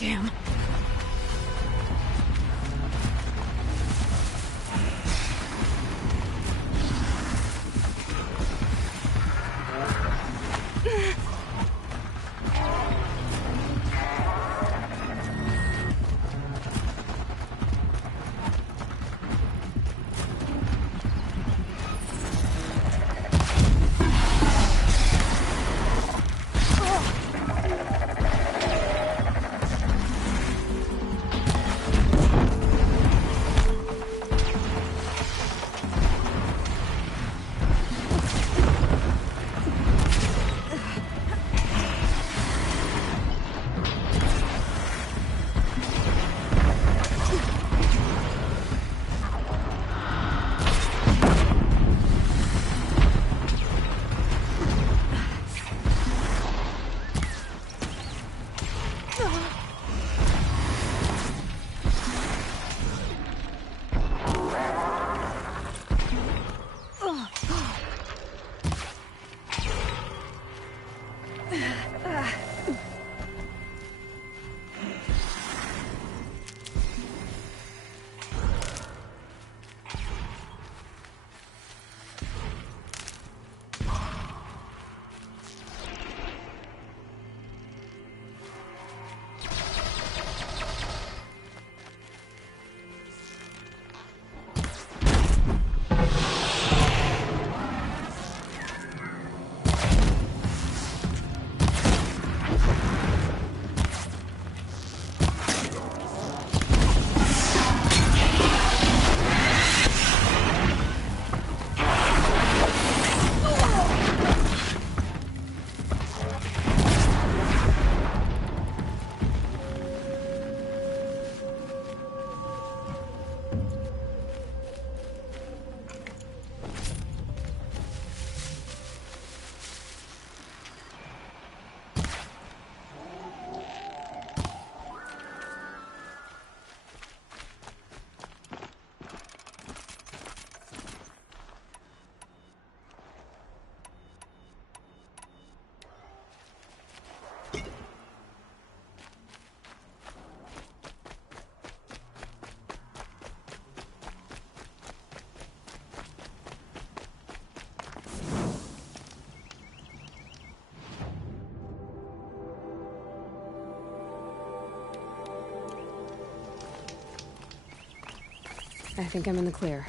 Damn. I think I'm in the clear.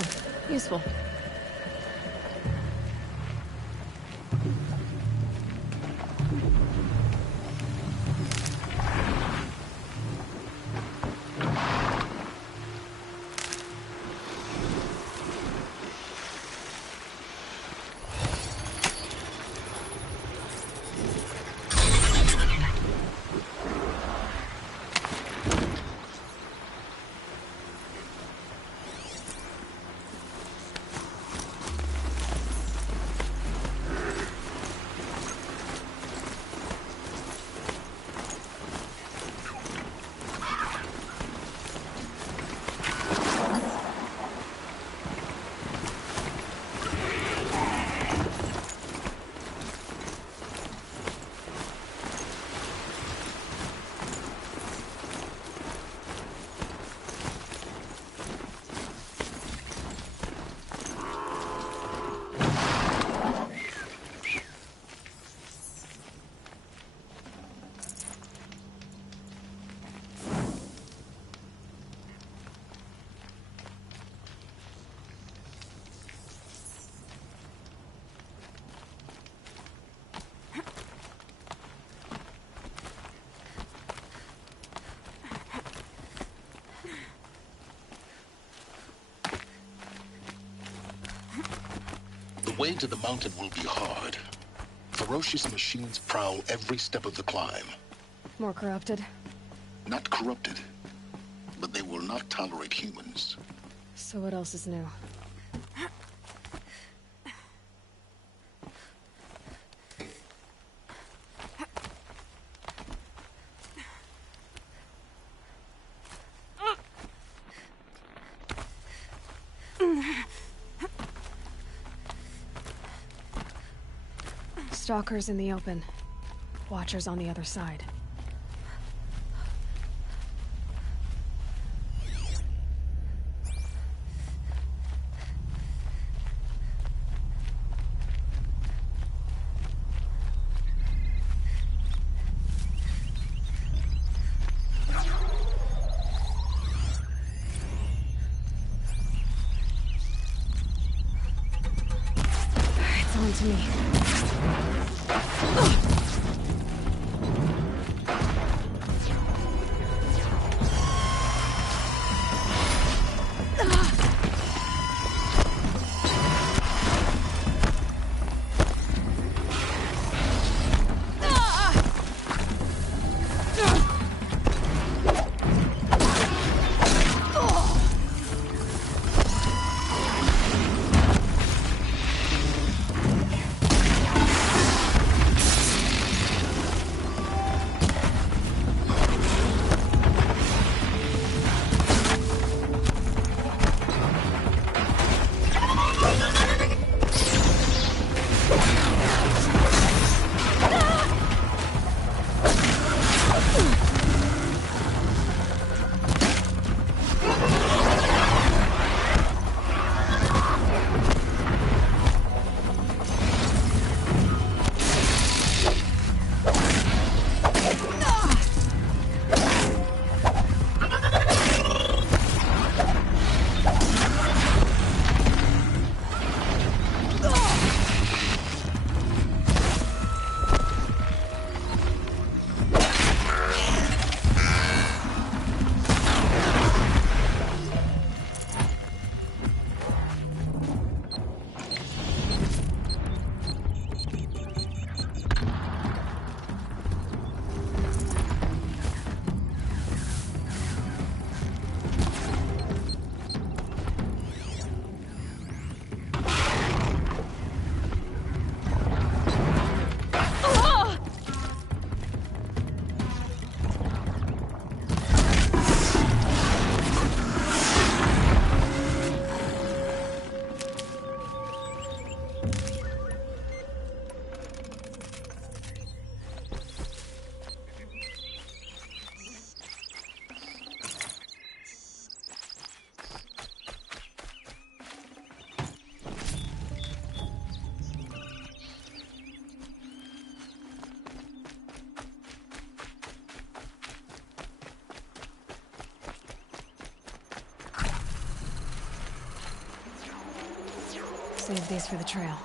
Oh, useful. The way to the mountain will be hard. Ferocious machines prowl every step of the climb. More corrupted? Not corrupted, but they will not tolerate humans. So what else is new? Stalkers in the open. Watchers on the other side. It's on to me. Save these for the trail.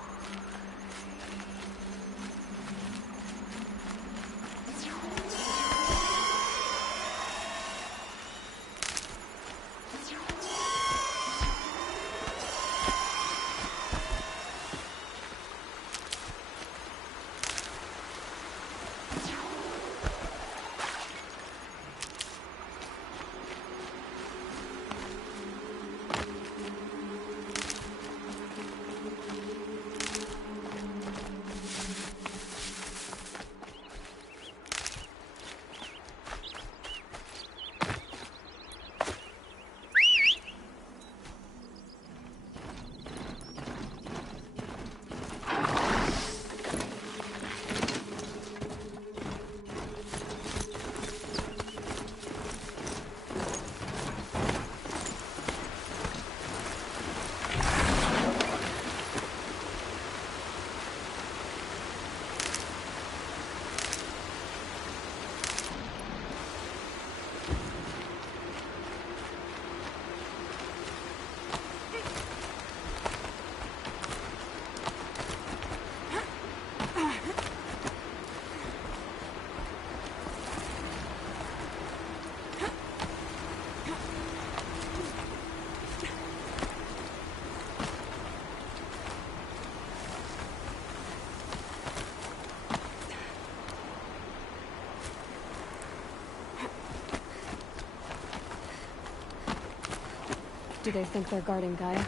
Do they think they're guarding Gaia?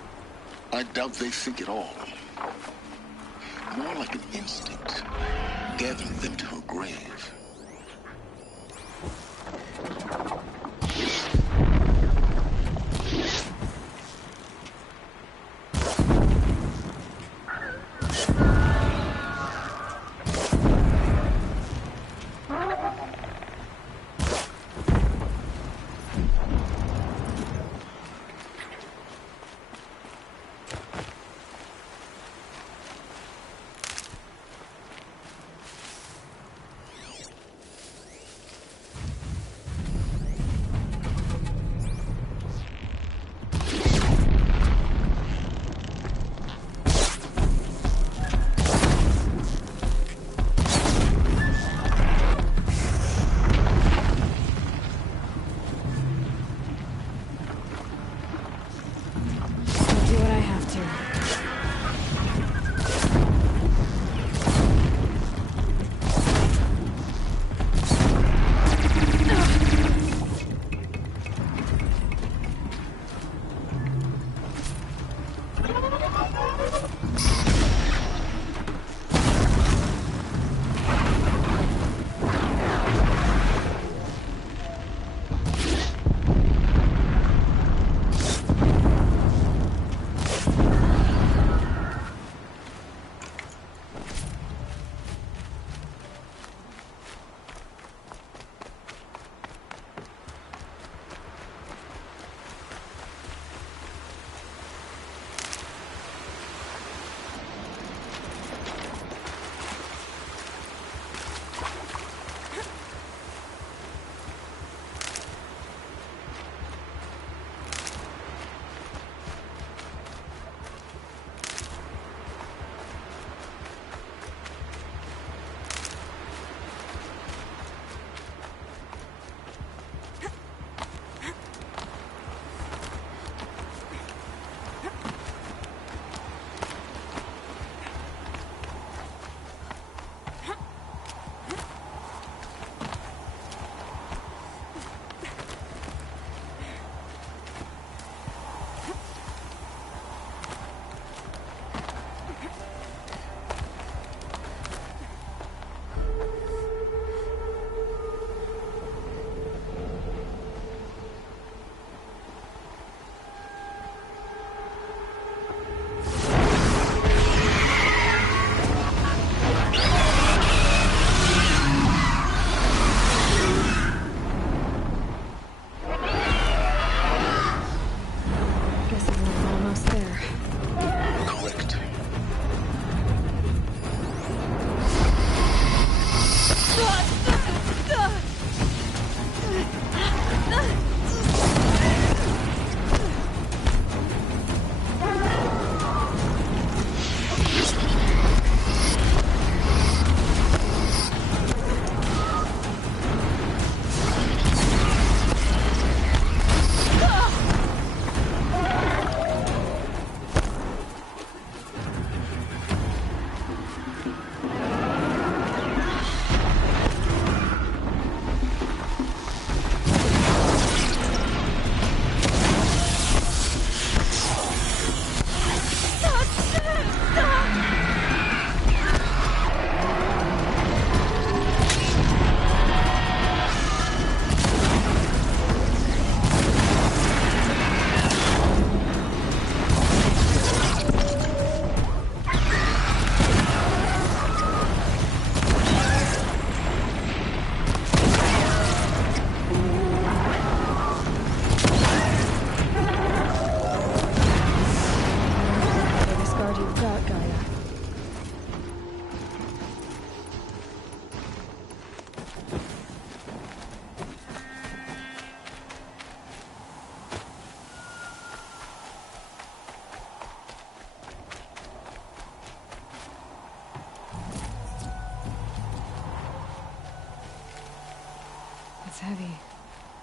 I doubt they think at all. More like an instinct, gathering them to her grave.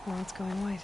Well, it's going white.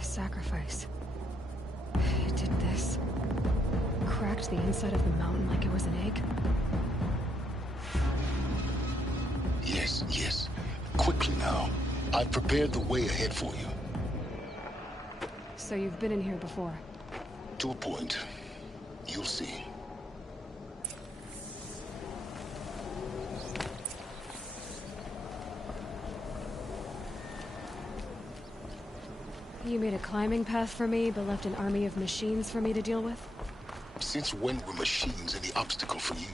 Sacrifice. It did this. Cracked the inside of the mountain like it was an egg. Yes, yes. Quickly now. I've prepared the way ahead for you. So you've been in here before? To a point. You'll see. You made a climbing path for me, but left an army of machines for me to deal with? Since when were machines any obstacle for you?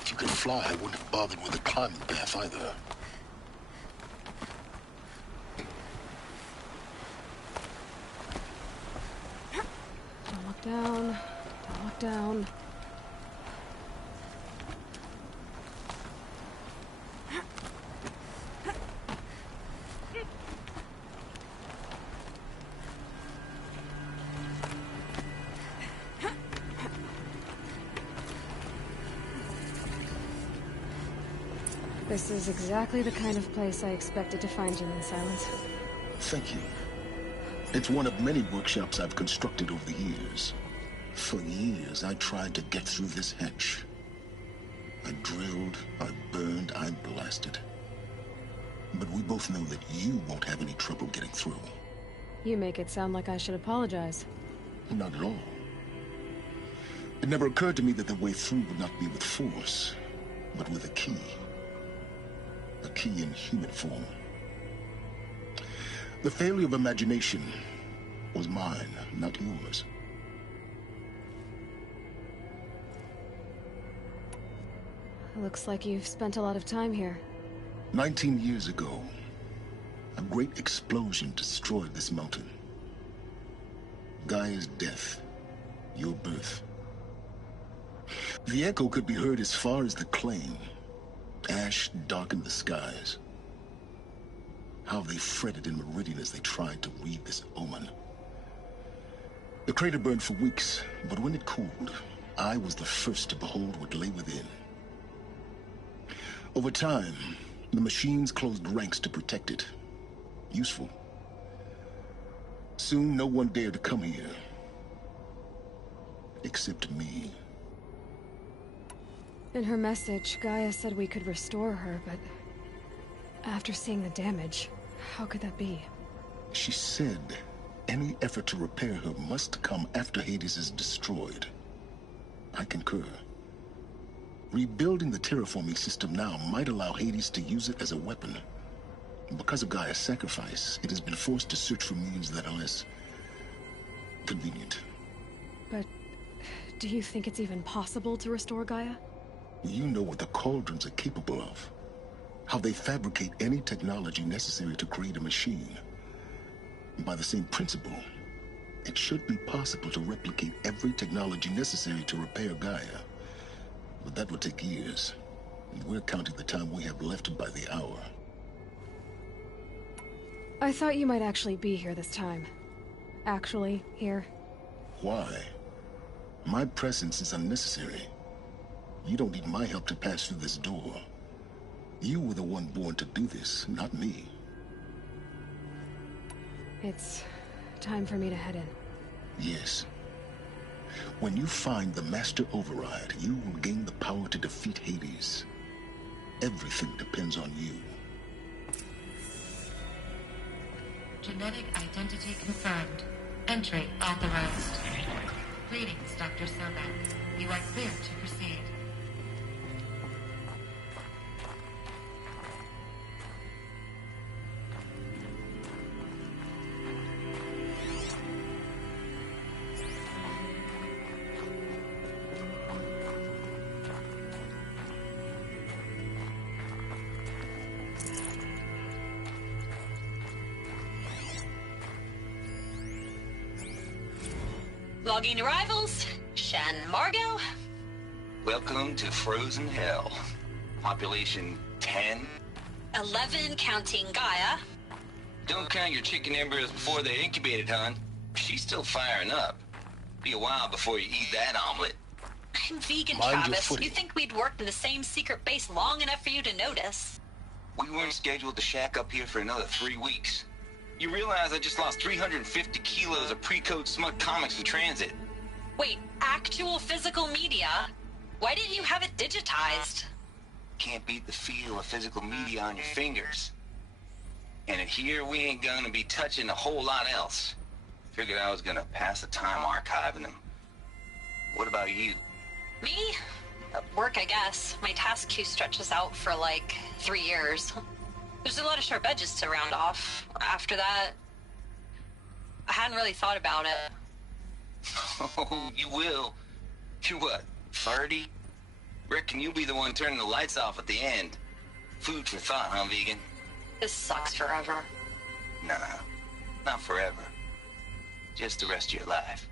If you could fly, I wouldn't have bothered with a climbing path either. Don't look down. Don't look down. This is exactly the kind of place I expected to find you in, Silence. Thank you. It's one of many workshops I've constructed over the years. For years, I tried to get through this hatch. I drilled, I burned, I blasted. But we both know that you won't have any trouble getting through. You make it sound like I should apologize. Not at all. It never occurred to me that the way through would not be with force, but with a key. A key in human form. The failure of imagination was mine, not yours. Looks like you've spent a lot of time here. 19 years ago, a great explosion destroyed this mountain. Gaia's death, your birth. The echo could be heard as far as the claim. Ash darkened the skies. How they fretted in Meridian as they tried to read this omen. The crater burned for weeks, but when it cooled, I was the first to behold what lay within. Over time, the machines closed ranks to protect it. Useful. Soon, no one dared to come here. Except me. In her message, Gaia said we could restore her, but... after seeing the damage, how could that be? She said any effort to repair her must come after Hades is destroyed. I concur. Rebuilding the terraforming system now might allow Hades to use it as a weapon. Because of Gaia's sacrifice, it has been forced to search for means that are less convenient. But do you think it's even possible to restore Gaia? You know what the Cauldrons are capable of. How they fabricate any technology necessary to create a machine. By the same principle, it should be possible to replicate every technology necessary to repair Gaia. But that would take years. And we're counting the time we have left by the hour. I thought you might actually be here this time. Actually, here. Why? My presence is unnecessary. You don't need my help to pass through this door. You were the one born to do this, not me. It's time for me to head in. Yes. When you find the Master Override, you will gain the power to defeat Hades. Everything depends on you. Genetic identity confirmed. Entry authorized. Greetings, Dr. Sobek. You are clear to proceed. Logging arrivals. Shen Margot. Welcome to Frozen Hell. Population 10. 11 counting Gaia. Don't count your chicken embryos before they're incubated, hon. She's still firing up. Be a while before you eat that omelet. I'm vegan, Mind your Travis. footing. You think we'd worked in the same secret base long enough for you to notice? We weren't scheduled to shack up here for another 3 weeks. You realize I just lost 350 kilos of pre-code smut comics in transit. Wait, actual physical media? Why didn't you have it digitized? Can't beat the feel of physical media on your fingers. And in here, we ain't gonna be touching a whole lot else. Figured I was gonna pass the time archiving them. What about you? Me? Work, I guess. My task queue stretches out for like 3 years. There's a lot of sharp edges to round off. After that, I hadn't really thought about it. Oh, you will. You're what, 30? Reckon you'll be the one turning the lights off at the end. Food for thought, huh, vegan? This sucks forever. Nah, not forever. Just the rest of your life.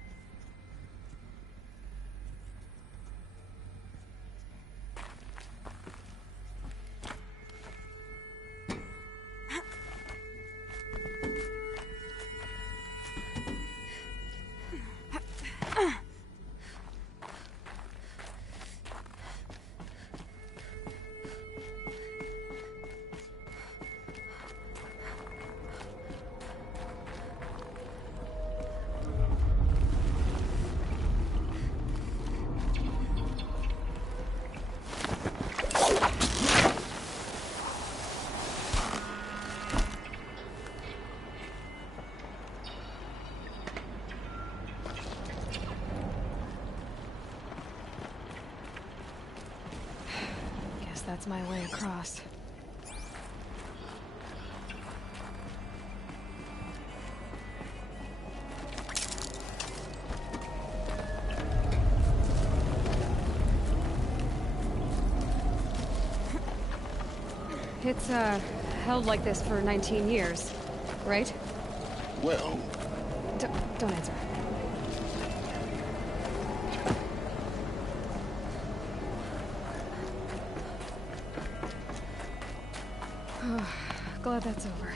Guess that's my way across. It's, held like this for 19 years, right? Well, Don't answer. Glad that's over.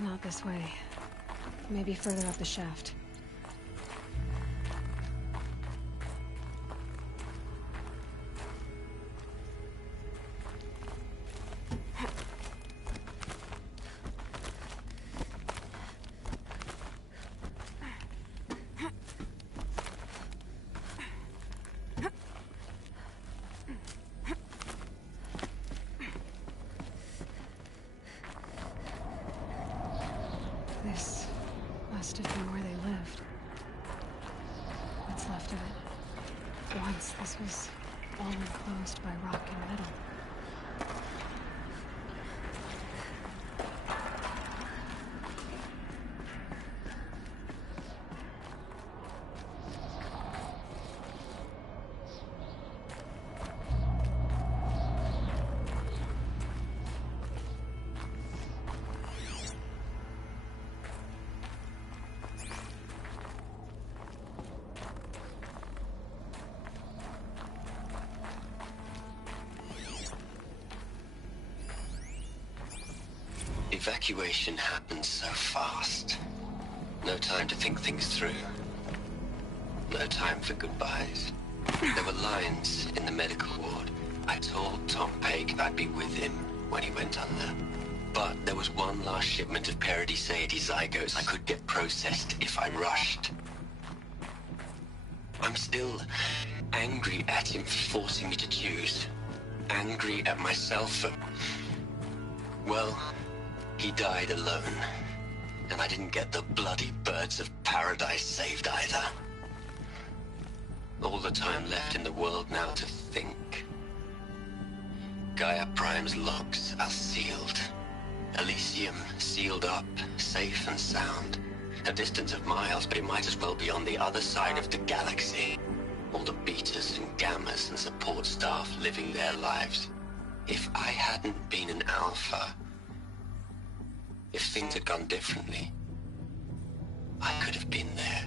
Not this way. Maybe further up the shaft. This must have been where they lived. What's left of it. Once this was all enclosed by rock and metal. Evacuation happened so fast. No time to think things through. No time for goodbyes. There were lines in the medical ward. I told Tom Paik I'd be with him when he went under. But there was one last shipment of Paradis-Saidi zygotes I could get processed if I rushed. I'm still angry at him for forcing me to choose. Angry at myself for... Well, he died alone. And I didn't get the bloody birds of paradise saved either. All the time left in the world now to think. Gaia Prime's logs are sealed. Elysium sealed up, safe and sound. A distance of miles, but it might as well be on the other side of the galaxy. All the betas and gammas and support staff living their lives. If I hadn't been an alpha, if things had gone differently, I could have been there.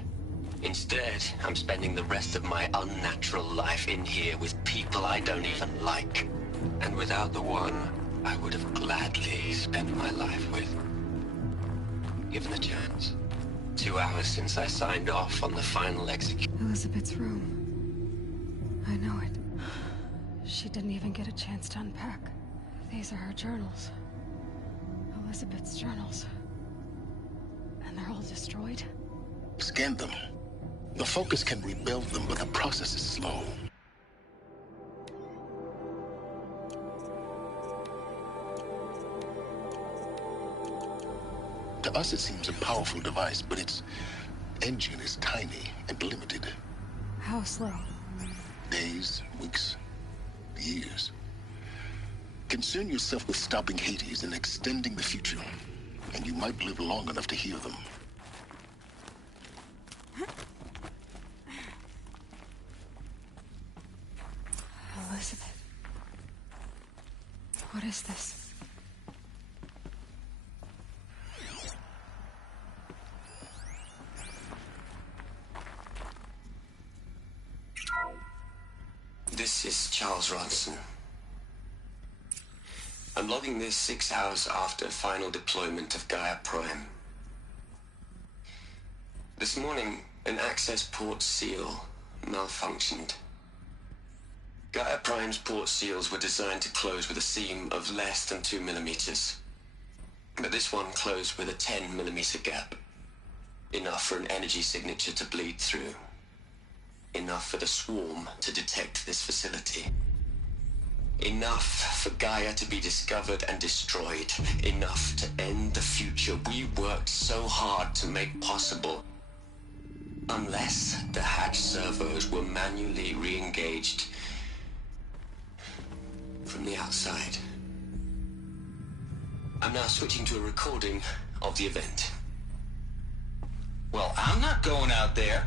Instead, I'm spending the rest of my unnatural life in here with people I don't even like. And without the one I would have gladly spent my life with. Given a chance. 2 hours since I signed off on the final execution. Elizabeth's room. I know it. She didn't even get a chance to unpack. These are her journals. Elizabeth's journals. And they're all destroyed? Scan them. The Focus can rebuild them, but the process is slow. To us, it seems a powerful device, but its engine is tiny and limited. How slow? Days, weeks, years. Concern yourself with stopping Hades and extending the future, and you might live long enough to hear them. Elizabeth. What is this? This is Charles Ronson. I'm logging this 6 hours after final deployment of Gaia Prime. This morning, an access port seal malfunctioned. Gaia Prime's port seals were designed to close with a seam of less than 2 millimeters. But this one closed with a 10 millimeter gap. Enough for an energy signature to bleed through. Enough for the swarm to detect this facility. Enough for Gaia to be discovered and destroyed. Enough to end the future we worked so hard to make possible. Unless the hatch servos were manually re-engaged from the outside. I'm now switching to a recording of the event. Well, I'm not going out there.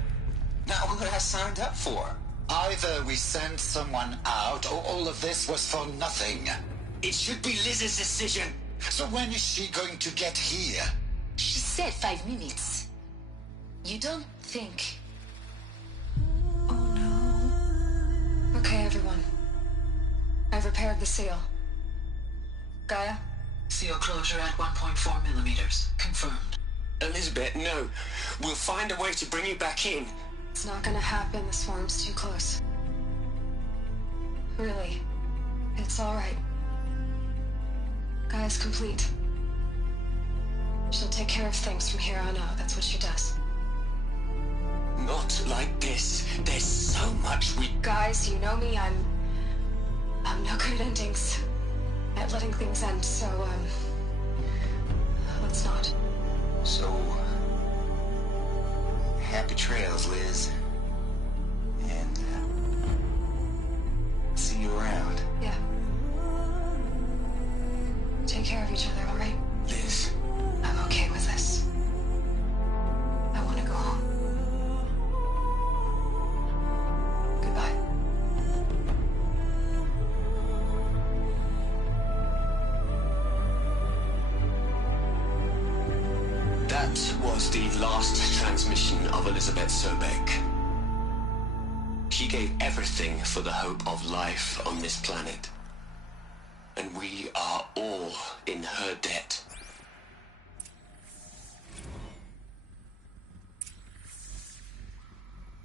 Not what I signed up for. Either we send someone out, or all of this was for nothing. It should be Liz's decision. So when is she going to get here? She said 5 minutes. You don't think... Oh no. Okay, everyone. I've repaired the seal. Gaia? Seal closure at 1.4 millimeters. Confirmed. Elizabeth, no. We'll find a way to bring you back in. It's not gonna happen. The swarm's too close. Really. It's alright. Gaia's complete. She'll take care of things from here on out. That's what she does. Not like this. There's so much we... Guys, you know me. I'm no good at endings. At letting things end, so, let's not. So, happy trails, Liz. And, see you around. Yeah. Take care of each other, alright? Liz. I'm okay with this. I want to go home. Goodbye. That was the last transmission of Elizabeth Sobek. She gave everything for the hope of life on this planet. And we are all in her debt.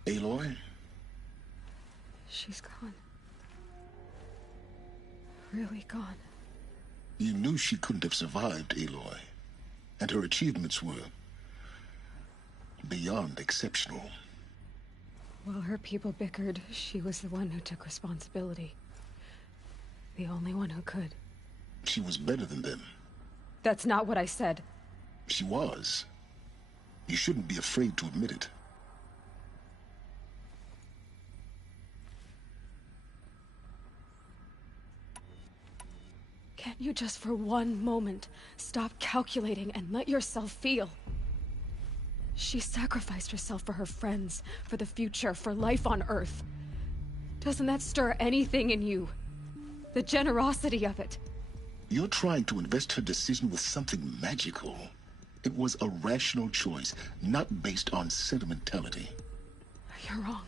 Aloy? She's gone. Really gone. You knew she couldn't have survived, Aloy. And her achievements were beyond exceptional. While her people bickered, she was the one who took responsibility. The only one who could. She was better than them. That's not what I said. She was. You shouldn't be afraid to admit it. Can't you just for one moment stop calculating and let yourself feel? She sacrificed herself for her friends, for the future, for life on Earth. Doesn't that stir anything in you? The generosity of it. You're trying to invest her decision with something magical. It was a rational choice, not based on sentimentality. You're wrong.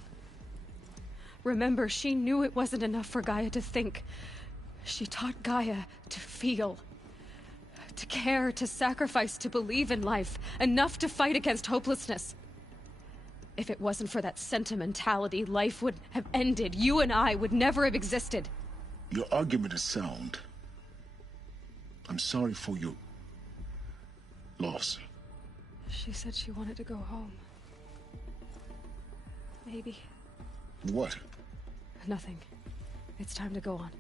Remember, she knew it wasn't enough for Gaia to think. She taught Gaia to feel. To care, to sacrifice, to believe in life. Enough to fight against hopelessness. If it wasn't for that sentimentality, life would have ended. You and I would never have existed. Your argument is sound. I'm sorry for your loss. She said she wanted to go home. Maybe. What? Nothing. It's time to go on.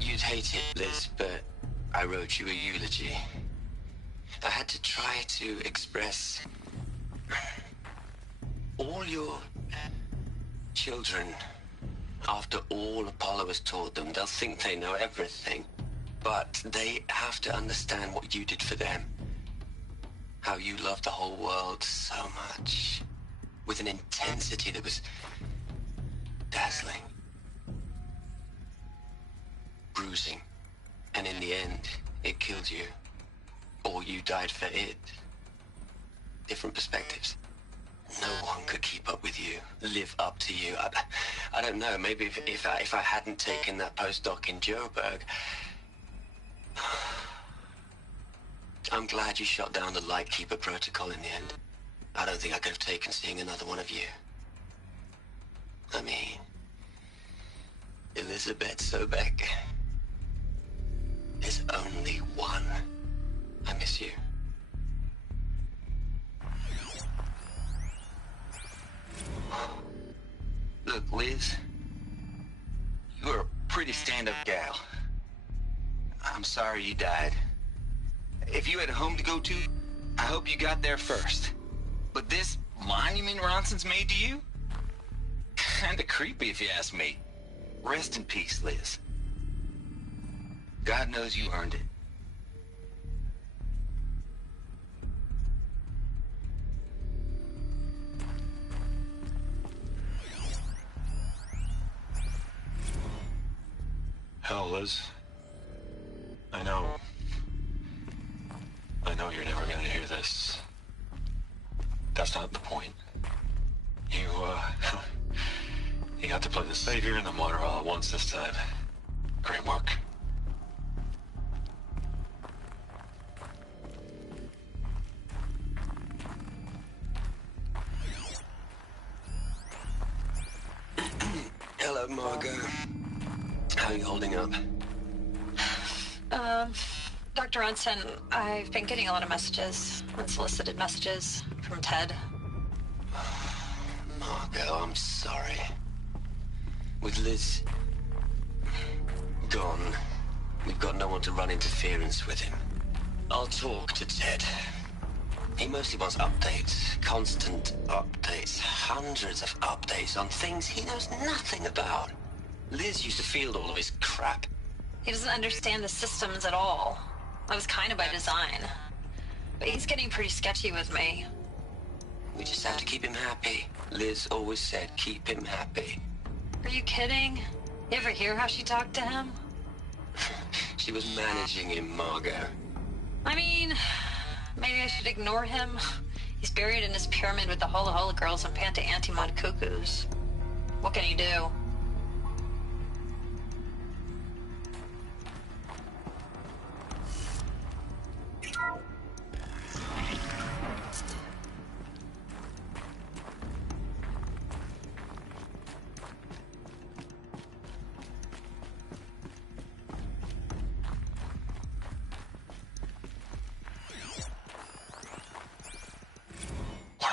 You'd hate it, Liz, but I wrote you a eulogy. I had to try to express all your children. After all Apollo has taught them, they'll think they know everything. But they have to understand what you did for them. How you loved the whole world so much. With an intensity that was dazzling. Bruising. And in the end, it killed you. Or you died for it. Different perspectives. No one could keep up with you, live up to you. I don't know, maybe if I hadn't taken that postdoc in Joburg. I'm glad you shot down the Lightkeeper protocol in the end. I don't think I could have taken seeing another one of you. I mean, Elizabeth Sobek. There's only one. I miss you. Look, Liz, you're a pretty stand-up gal. I'm sorry you died. If you had a home to go to, I hope you got there first. But this monument Ronson's made to you? Kinda creepy if you ask me. Rest in peace, Liz. God knows you earned it. Hell, Liz. I know you're never gonna hear this. That's not the point. You got to play the savior and the martyr all at once this time. Great work. Hello, Margot. How are you holding up? Dr. Ronson, I've been getting a lot of messages, unsolicited messages from Ted. Margot, I'm sorry. With Liz gone, we've got no one to run interference with him. I'll talk to Ted. He mostly wants updates, constant updates, hundreds of updates on things he knows nothing about. Liz used to field all of his crap. He doesn't understand the systems at all. That was kind of by design. But he's getting pretty sketchy with me. We just have to keep him happy. Liz always said keep him happy. Are you kidding? You ever hear how she talked to him? She was managing him, Margot. I mean, maybe I should ignore him. He's buried in his pyramid with the Hola Hola girls and Panta Antimod cuckoos. What can he do?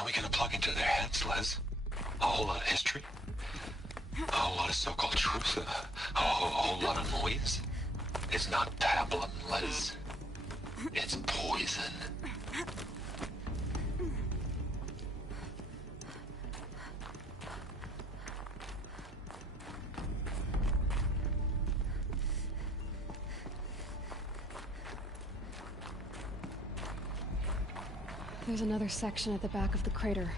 are we gonna plug into their heads, Les? A whole lot of history? A whole lot of so-called truth? A whole lot of noise? It's not pablum, Les. It's poison. There's another section at the back of the crater.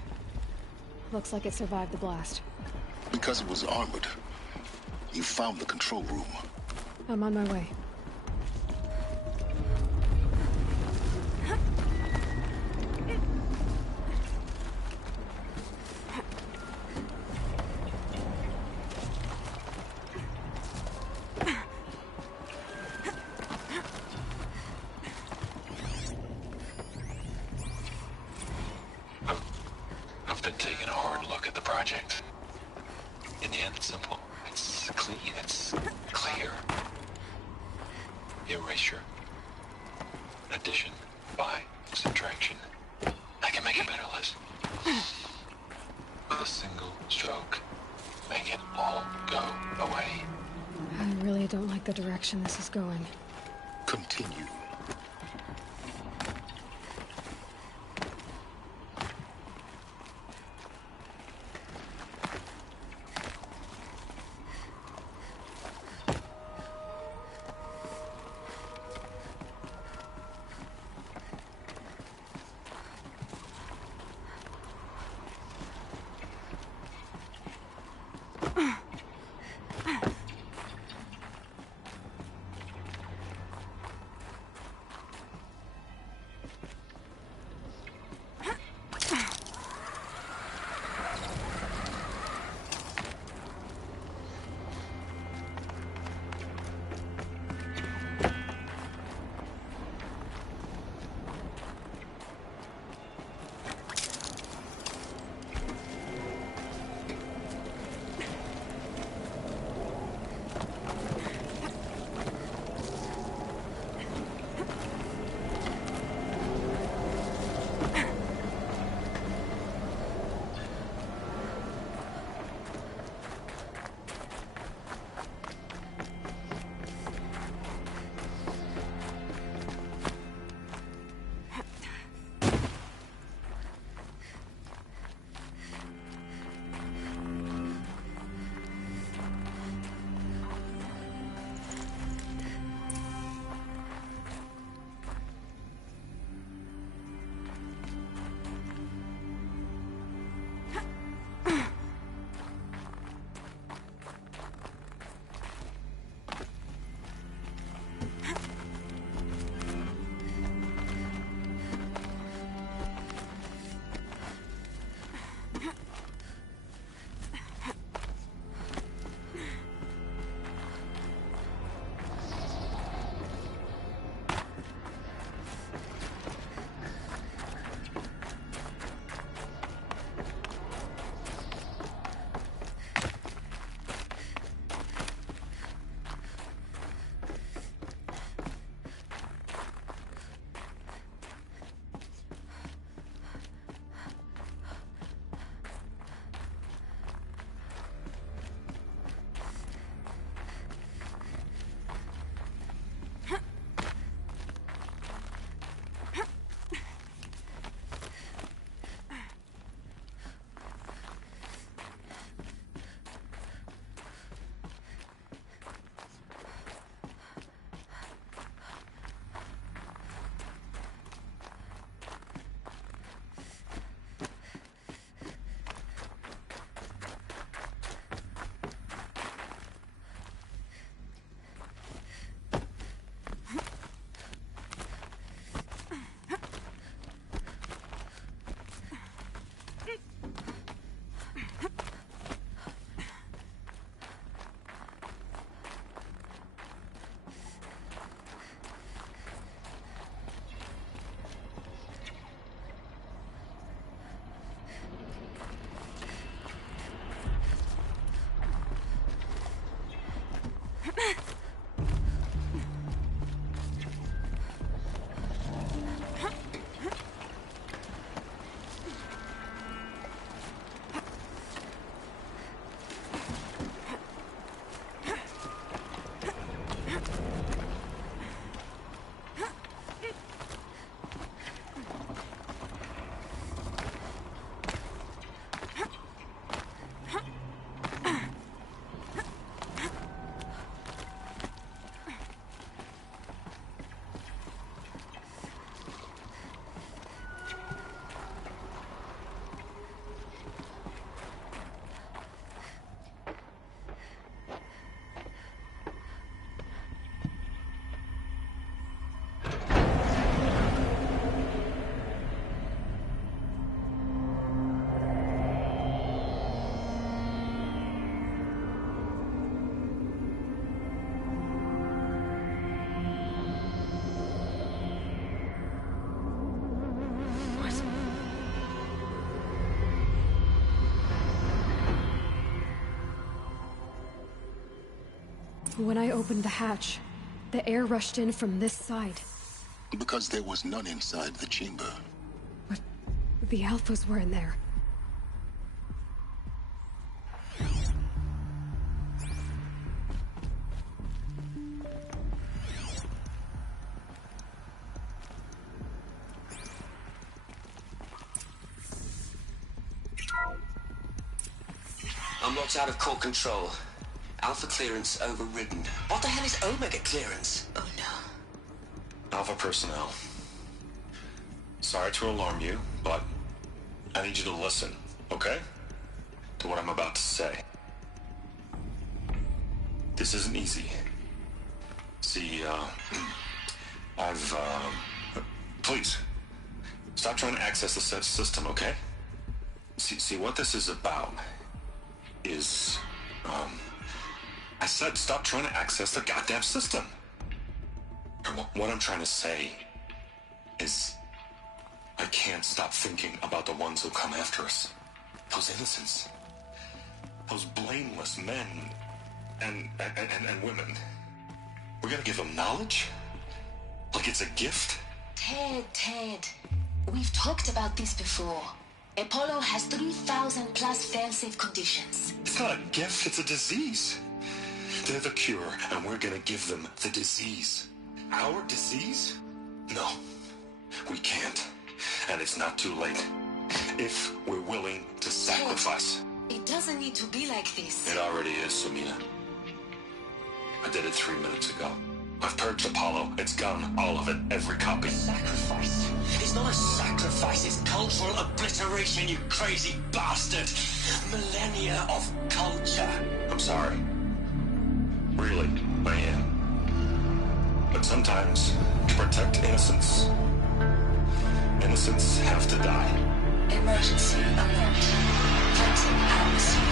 Looks like it survived the blast. Because it was armored. You found the control room. I'm on my way. I've been taking a hard look at the project. In the end, it's simple. It's clean. It's clear. Erasure. Addition. By. Subtraction. I can make it better, Liz. With a single stroke. Make it all go away. I really don't like the direction this is going. Continue. When I opened the hatch, the air rushed in from this side. Because there was none inside the chamber. But the Alphas were in there. I'm locked out of core control. Alpha clearance overridden. What the hell is Omega clearance? Oh no. Alpha personnel. Sorry to alarm you, but I need you to listen, okay? To what I'm about to say. This isn't easy. See, please, stop trying to access the system, okay? See, what this is about is, I said stop trying to access the goddamn system. What I'm trying to say is I can't stop thinking about the ones who come after us. Those innocents. Those blameless men and women. We're gonna give them knowledge? Like it's a gift? Ted. We've talked about this before. Apollo has 3,000 plus fail-safe conditions. It's not a gift, it's a disease. They're the cure, and we're gonna give them the disease. Our disease? No, we can't. And it's not too late. If we're willing to sacrifice. It doesn't need to be like this. It already is, Samina. I did it 3 minutes ago. I've purged Apollo. It's gone. All of it. Every copy. Sacrifice? It's not a sacrifice. It's cultural obliteration, you crazy bastard. Millennia of culture. I'm sorry. Really, I am. But sometimes, to protect innocence, innocents have to die. Emergency alert. Captain atmosphere.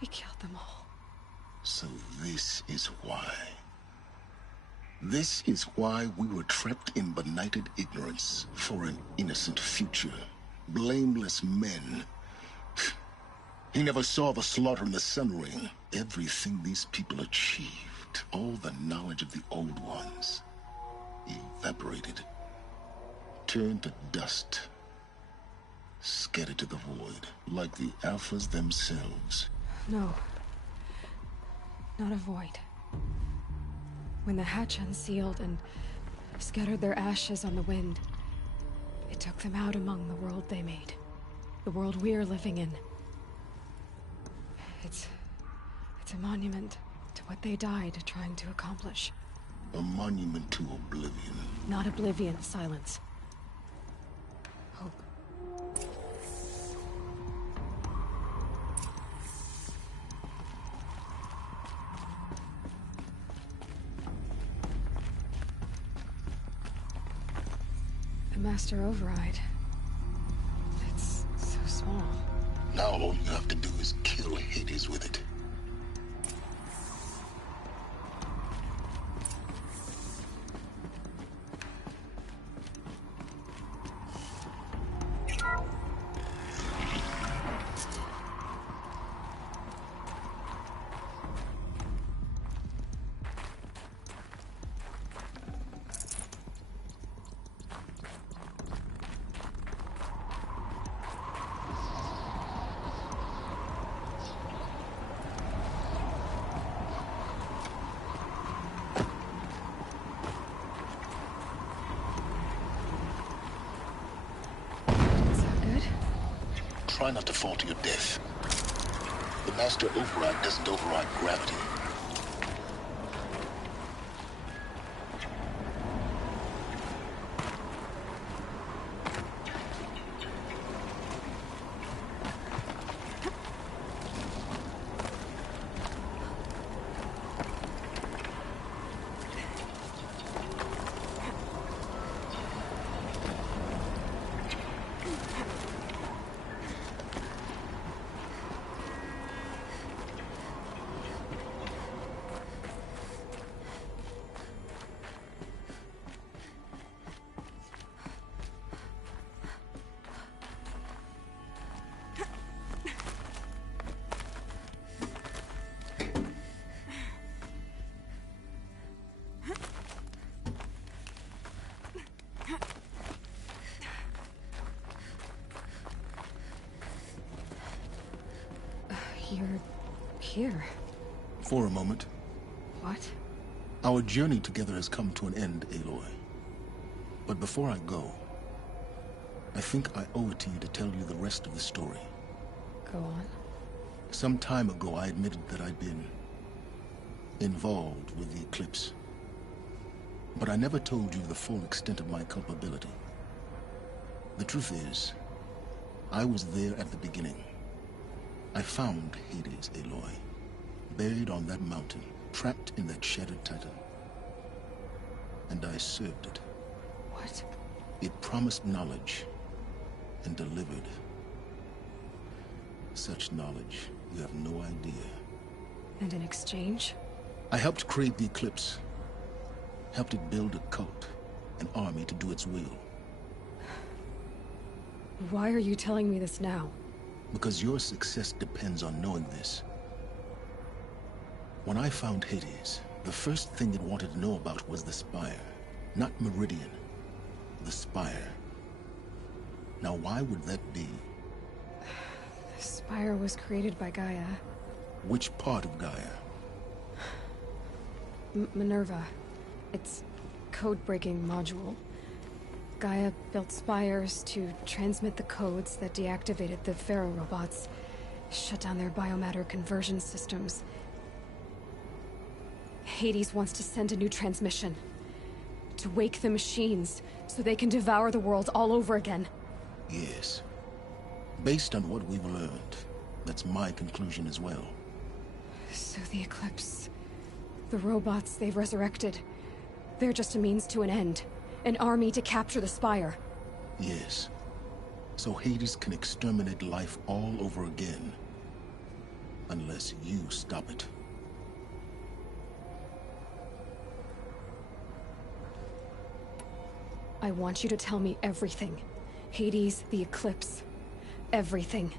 He killed them all. So this is why. This is why we were trapped in benighted ignorance for an innocent future. Blameless men. He never saw the slaughter in the Sun Ring. Everything these people achieved, all the knowledge of the old ones, evaporated, turned to dust, scattered to the void, like the Alphas themselves. No. Not a void. When the hatch unsealed and scattered their ashes on the wind, it took them out among the world they made. The world we're living in. It's a monument to what they died trying to accomplish. A monument to oblivion. Not oblivion, silence. Hope. The Master Override. It's so small. Now all you have to do is kill Hades with it. Try not to fall to your death. The Master Override doesn't override gravity. here? For a moment. What? Our journey together has come to an end, Aloy. But before I go, I think I owe it to you to tell you the rest of the story. Go on. Some time ago, I admitted that I'd been involved with the Eclipse. But I never told you the full extent of my culpability. The truth is, I was there at the beginning. I found Hades, Aloy, buried on that mountain, trapped in that shattered titan. And I served it. What? It promised knowledge and delivered. Such knowledge, you have no idea. And in exchange? I helped create the Eclipse. Helped it build a cult, an army to do its will. Why are you telling me this now? Because your success depends on knowing this. When I found Hades, the first thing it wanted to know about was the Spire. Not Meridian. The Spire. Now why would that be? The Spire was created by Gaia. Which part of Gaia? Minerva. It's code-breaking module. Gaia built spires to transmit the codes that deactivated the Pharaoh robots, shut down their biomatter conversion systems. Hades wants to send a new transmission. To wake the machines, so they can devour the world all over again. Yes. Based on what we've learned, that's my conclusion as well. So the Eclipse... the robots they've resurrected... they're just a means to an end. An army to capture the Spire. Yes. So Hades can exterminate life all over again. Unless you stop it. I want you to tell me everything. Hades, the Eclipse. Everything.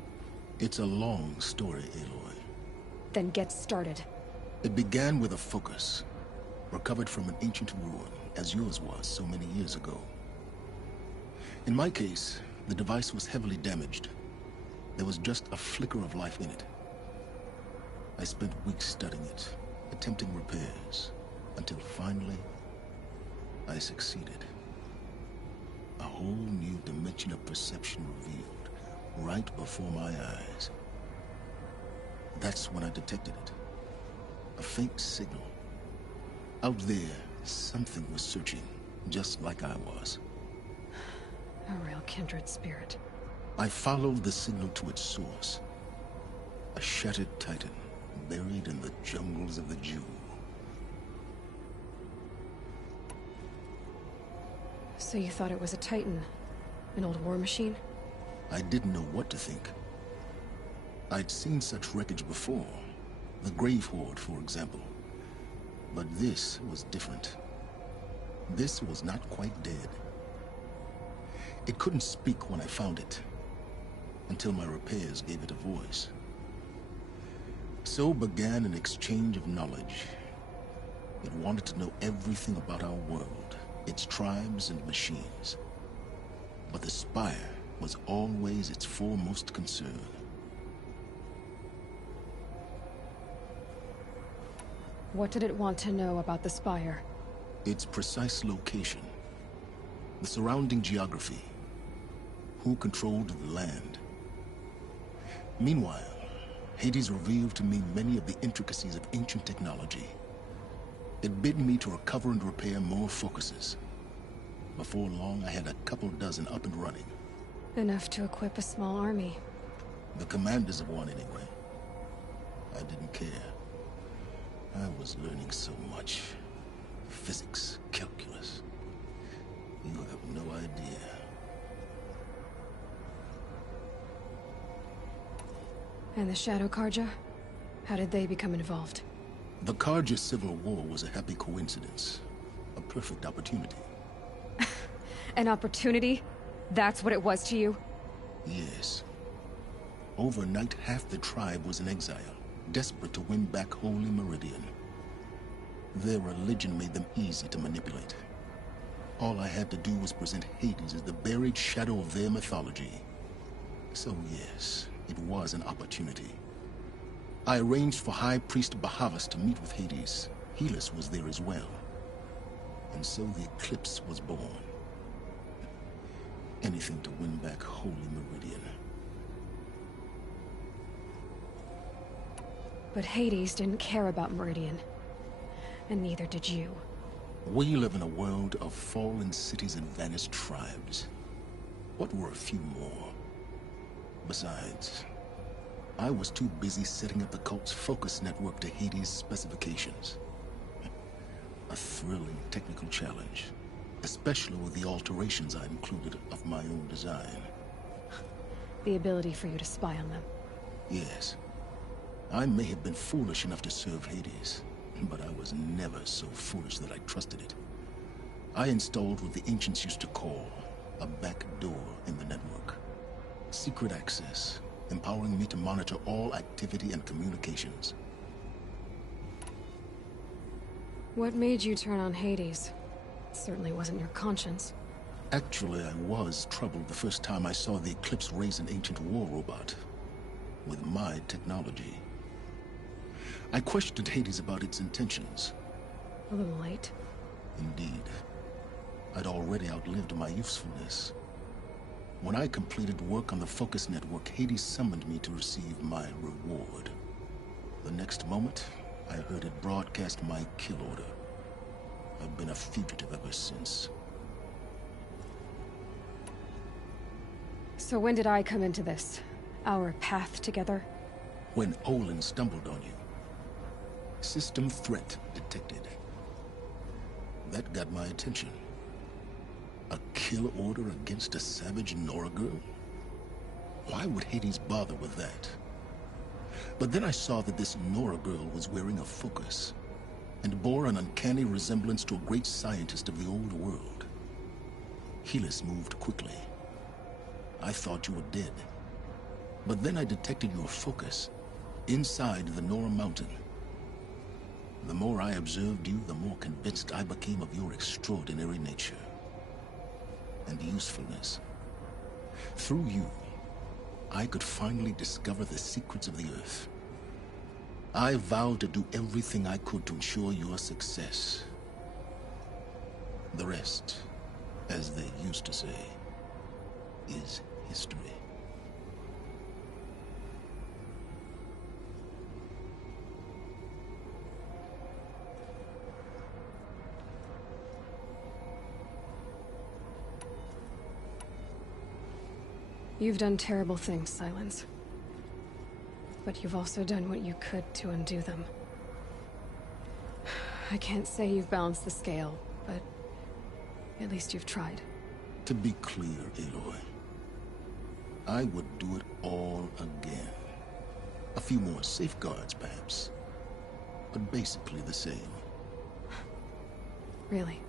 It's a long story, Aloy. Then get started. It began with a focus. Recovered from an ancient ruin, as yours was so many years ago. In my case, the device was heavily damaged. There was just a flicker of life in it. I spent weeks studying it, attempting repairs, until finally, I succeeded. A whole new dimension of perception revealed, right before my eyes. That's when I detected it. A faint signal. Out there, something was searching, just like I was. A real kindred spirit. I followed the signal to its source. A shattered titan, buried in the jungles of the Jew. So you thought it was a titan? An old war machine? I didn't know what to think. I'd seen such wreckage before. The Grave Horde, for example. But this was different. This was not quite dead. It couldn't speak when I found it, until my repairs gave it a voice. So began an exchange of knowledge. It wanted to know everything about our world, its tribes and machines. But the Spire was always its foremost concern. What did it want to know about the Spire? Its precise location. The surrounding geography. Who controlled the land. Meanwhile, Hades revealed to me many of the intricacies of ancient technology. It bid me to recover and repair more focuses. Before long, I had a couple dozen up and running. Enough to equip a small army. The commanders of one, anyway. I didn't care. I was learning so much. Physics, calculus. You have no idea. And the Shadow Carja? How did they become involved? The Carja civil war was a happy coincidence. A perfect opportunity. An opportunity? That's what it was to you? Yes. Overnight, half the tribe was in exile, desperate to win back Holy Meridian. Their religion made them easy to manipulate. All I had to do was present Hades as the buried shadow of their mythology. So yes, it was an opportunity. I arranged for High Priest Bahavas to meet with Hades. Helis was there as well. And so the Eclipse was born. Anything to win back Holy Meridian. But Hades didn't care about Meridian. And neither did you. We live in a world of fallen cities and vanished tribes. What were a few more? Besides, I was too busy setting up the cult's focus network to Hades' specifications. A thrilling technical challenge, especially with the alterations I included of my own design. The ability for you to spy on them. Yes. I may have been foolish enough to serve Hades, but I was never so foolish that I trusted it. I installed what the ancients used to call a back door in the network. Secret access, empowering me to monitor all activity and communications. What made you turn on Hades? It certainly wasn't your conscience. Actually, I was troubled the first time I saw the Eclipse raise an ancient war robot. With my technology. I questioned Hades about its intentions. A little late. Indeed. I'd already outlived my usefulness. When I completed work on the Focus Network, Hades summoned me to receive my reward. The next moment, I heard it broadcast my kill order. I've been a fugitive ever since. So when did I come into this? Our path together? When Olin stumbled on you. System threat detected. That got my attention. A kill order against a savage Nora girl? Why would Hades bother with that? But then I saw that this Nora girl was wearing a focus, and bore an uncanny resemblance to a great scientist of the old world. Helis moved quickly. I thought you were dead. But then I detected your focus, inside the Nora mountain. The more I observed you, the more convinced I became of your extraordinary nature. And usefulness. Through you, I could finally discover the secrets of the Earth. I vowed to do everything I could to ensure your success. The rest, as they used to say, is history. You've done terrible things, Silence. But you've also done what you could to undo them. I can't say you've balanced the scale, but at least you've tried. To be clear, Aloy, I would do it all again. A few more safeguards, perhaps, but basically the same. Really?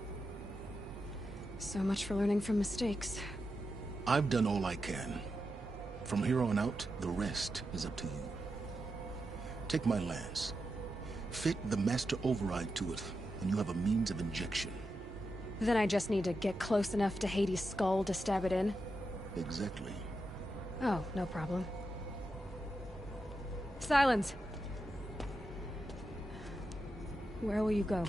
So much for learning from mistakes. I've done all I can. From here on out, the rest is up to you. Take my lance. Fit the Master Override to it, and you have a means of injection. Then I just need to get close enough to Hades' skull to stab it in? Exactly. Oh, no problem. Silence! Where will you go?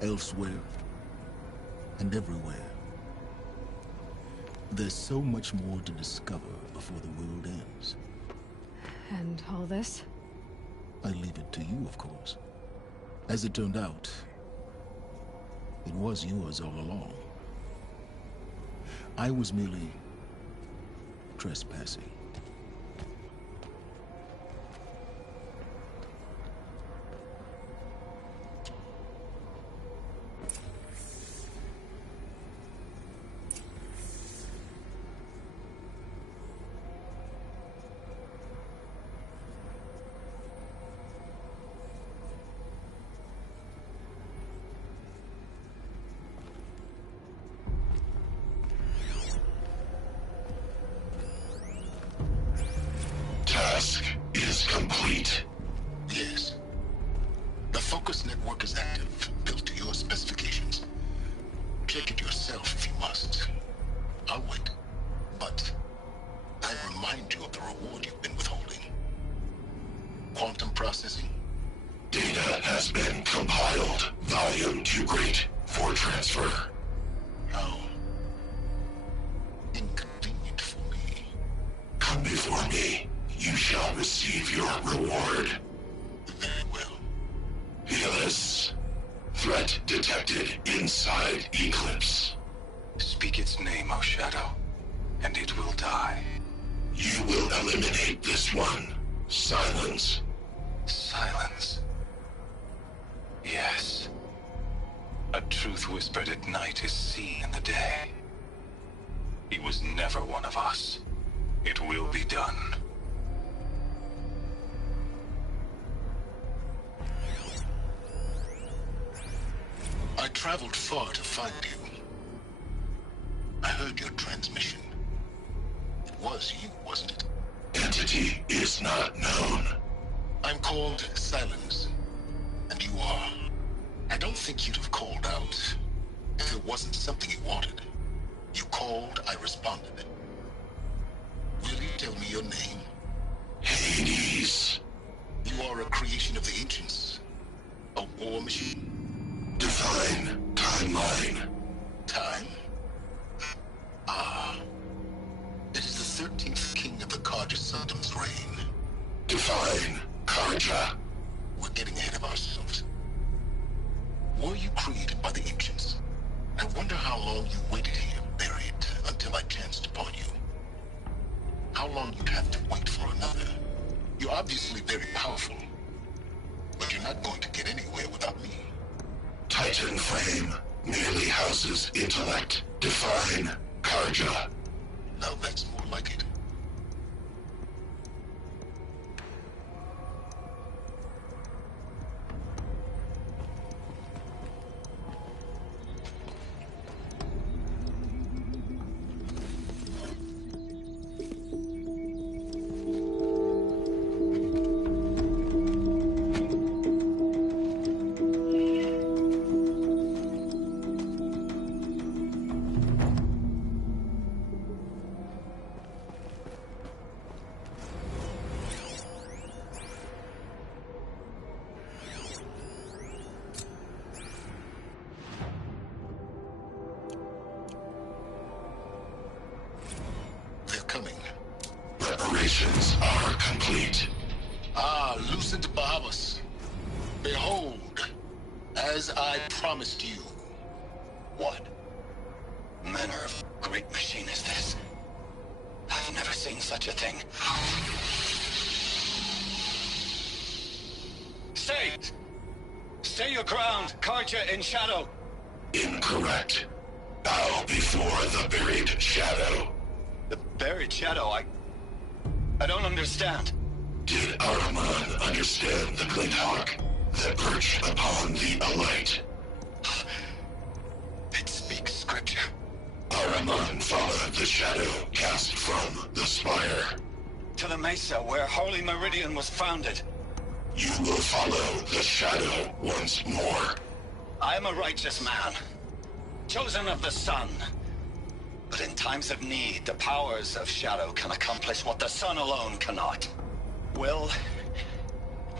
Elsewhere. And everywhere. There's so much more to discover before the world ends. And all this? I leave it to you, of course. As it turned out, it was yours all along. I was merely trespassing. Task is complete. Yes. The Focus Network is active, built to your specifications. Check it yourself if you must. I'll wait. But I remind remind you of the reward you've been withholding. Quantum processing? Data has been compiled. Volume too great for transfer. How inconvenient for me. Come before me. You shall receive your reward. Very well. Helis. Threat detected inside Eclipse. Speak its name, O Shadow, and it will die. You will eliminate this one. Silence. Silence. Yes. A truth whispered at night is seen in the day. He was never one of us. It will be done. I traveled far to find you. I heard your transmission. It was you, wasn't it? Entity is not known. I'm called Silence, and you are. I don't think you'd have called out if it wasn't something you wanted. You called, I responded. Will you tell me your name? Hades. You are a creation of the ancients. A war machine. Define timeline. Time? Ah. It is the 13th king of the Carja Sundom's reign. Define Carja. We're getting ahead of ourselves. Were you created by the ancients? I wonder how long you waited here, buried, until I chanced upon you. How long you'd have to wait for another. You're obviously very powerful, but you're not going to get anywhere without me. Titan Flame merely houses intellect. Define Carja. Now that's more like it. Preparations are complete. Ah, Lucent Bahavas. Behold, as I promised you. What manner of great machine is this? I've never seen such a thing. Stay! Stay your ground, Carja in Shadow! Incorrect. Bow before the buried shadow. The buried shadow, I don't understand. Did Ahriman understand the Glinthawk that perched upon the Alight? It speaks scripture. Ahriman followed the shadow cast from the spire. To the mesa where Holy Meridian was founded. You will follow the shadow once more. I am a righteous man, chosen of the sun. But in times of need, the powers of Shadow can accomplish what the sun alone cannot. Will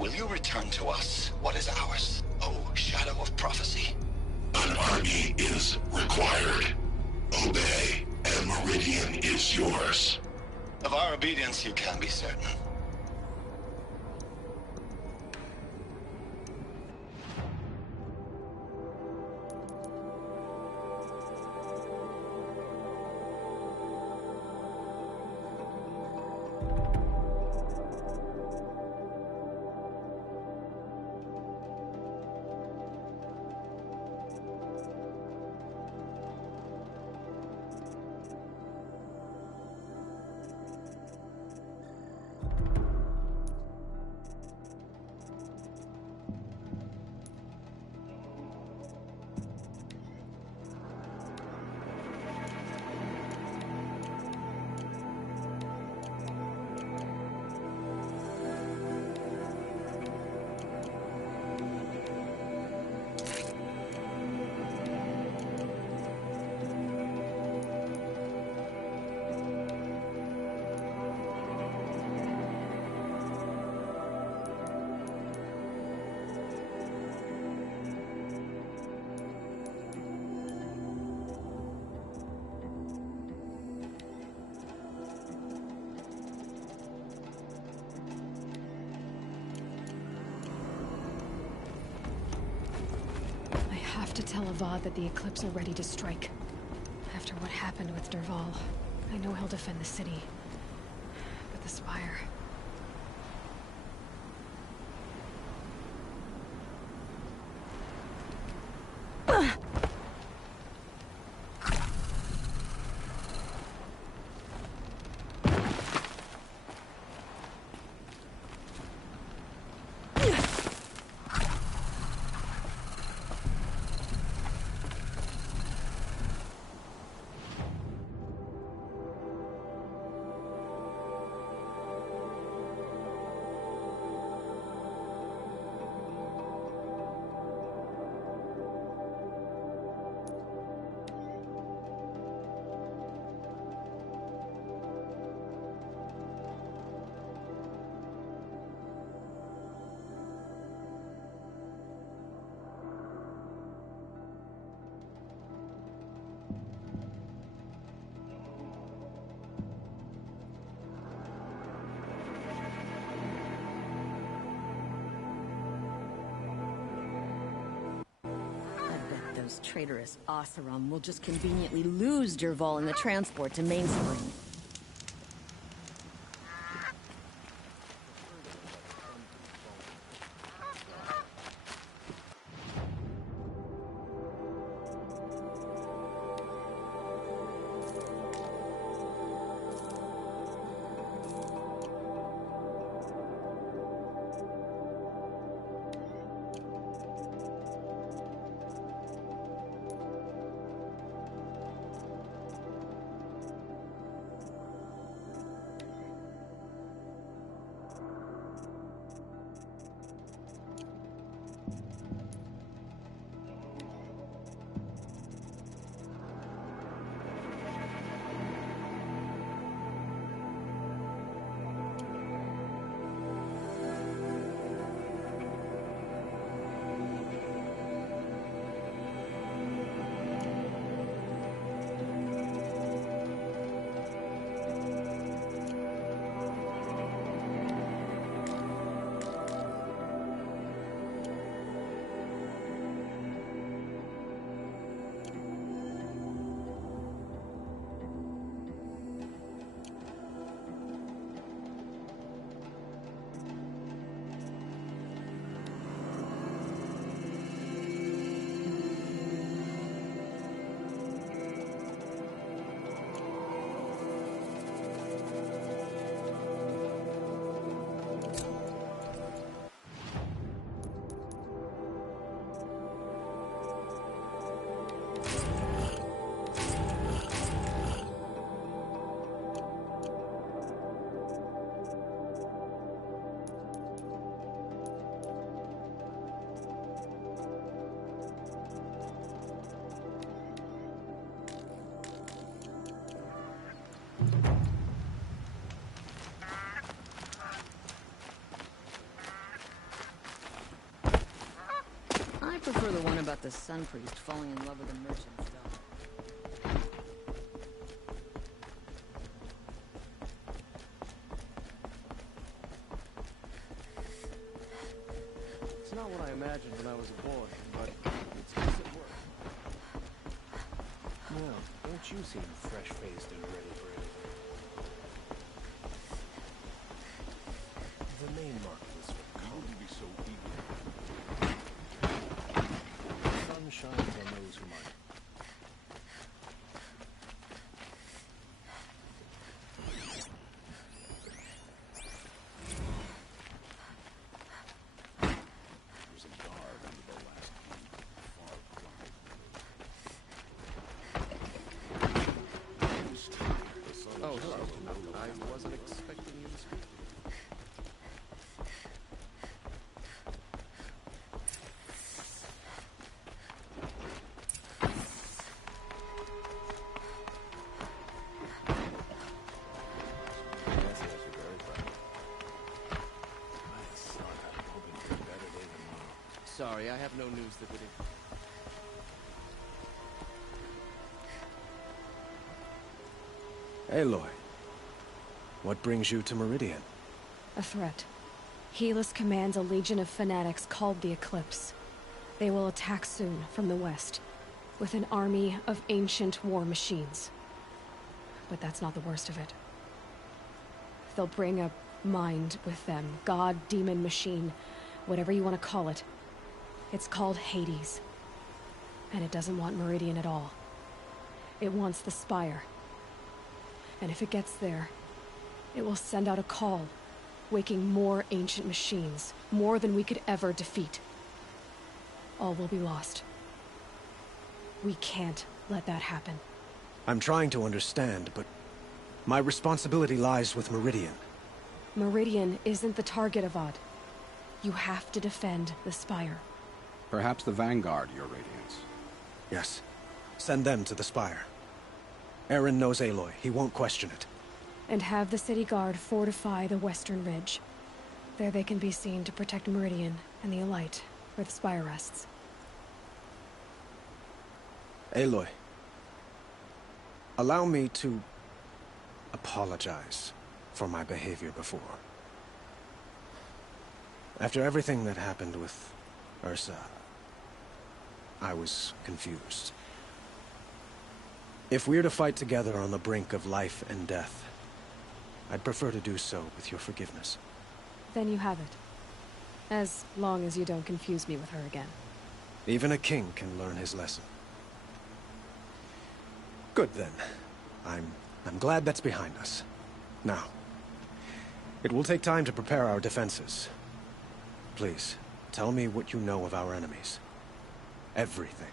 you return to us what is ours, O Shadow of Prophecy? An army is required. Obey, and Meridian is yours. Of our obedience you can be certain. tell Avad that the Eclipse are ready to strike. After what happened with Dervahl, I know he'll defend the city. But the Spire... Those traitorous Oseram will just conveniently lose Dervahl in the transport to Mainspring. I prefer the one about the Sun Priest falling in love with a merchant's daughter. It's not what I imagined when I was a boy, but it's decent work. Well, don't you seem fresh-faced and ready for anything? The main market is for couldn't be so eager. Sun shines on those who might. There's a guard under the last gate, far behind. Oh, hello. I wasn't expecting you to speak to me. Sorry, I have no news that would... Aloy, what brings you to Meridian? A threat. Helis commands a legion of fanatics called the Eclipse. They will attack soon from the west, with an army of ancient war machines. But that's not the worst of it. They'll bring a mind with them. God, demon, machine, whatever you want to call it. It's called Hades. And it doesn't want Meridian at all. It wants the Spire. And if it gets there, it will send out a call, waking more ancient machines, more than we could ever defeat. All will be lost. We can't let that happen. I'm trying to understand, but my responsibility lies with Meridian. Meridian isn't the target, Avad. You have to defend the Spire. Perhaps the Vanguard, Your Radiance. Yes. Send them to the Spire. Eren knows Aloy. He won't question it. And have the City Guard fortify the Western Ridge. There they can be seen to protect Meridian and the Elite, where the Spire rests. Aloy. Allow me to apologize for my behavior before. After everything that happened with Ursa, I was confused. If we're to fight together on the brink of life and death, I'd prefer to do so with your forgiveness. Then you have it. As long as you don't confuse me with her again. Even a king can learn his lesson. Good then. I'm glad that's behind us. Now, it will take time to prepare our defenses. Please, tell me what you know of our enemies. Everything.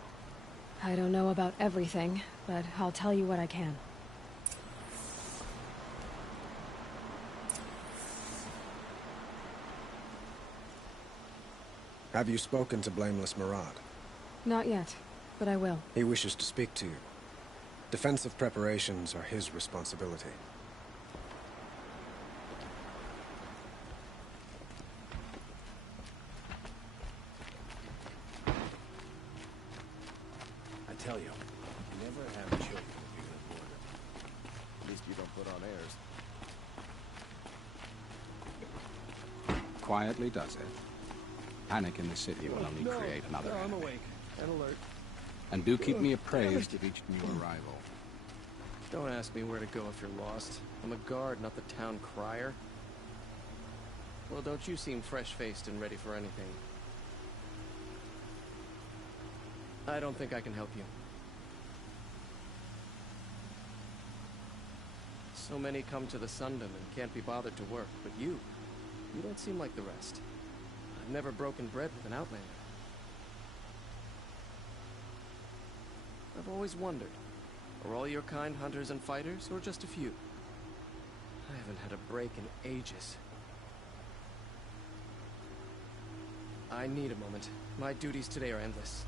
I don't know about everything, but I'll tell you what I can. Have you spoken to Blameless Marad? Not yet, but I will. He wishes to speak to you. Defensive preparations are his responsibility. I tell you, never have children if you can afford them. At least you don't put on airs. Quietly does it. Panic in the city will only create another I'm enemy. awake and alert. And do keep me appraised of each new arrival. Don't ask me where to go if you're lost. I'm a guard, not the town crier. Well, don't you seem fresh-faced and ready for anything. I don't think I can help you. So many come to the Sundom and can't be bothered to work, but you don't seem like the rest. I've never broken bread with an Outlander. I've always wondered, are all your kind hunters and fighters, or just a few? I haven't had a break in ages. I need a moment. My duties today are endless.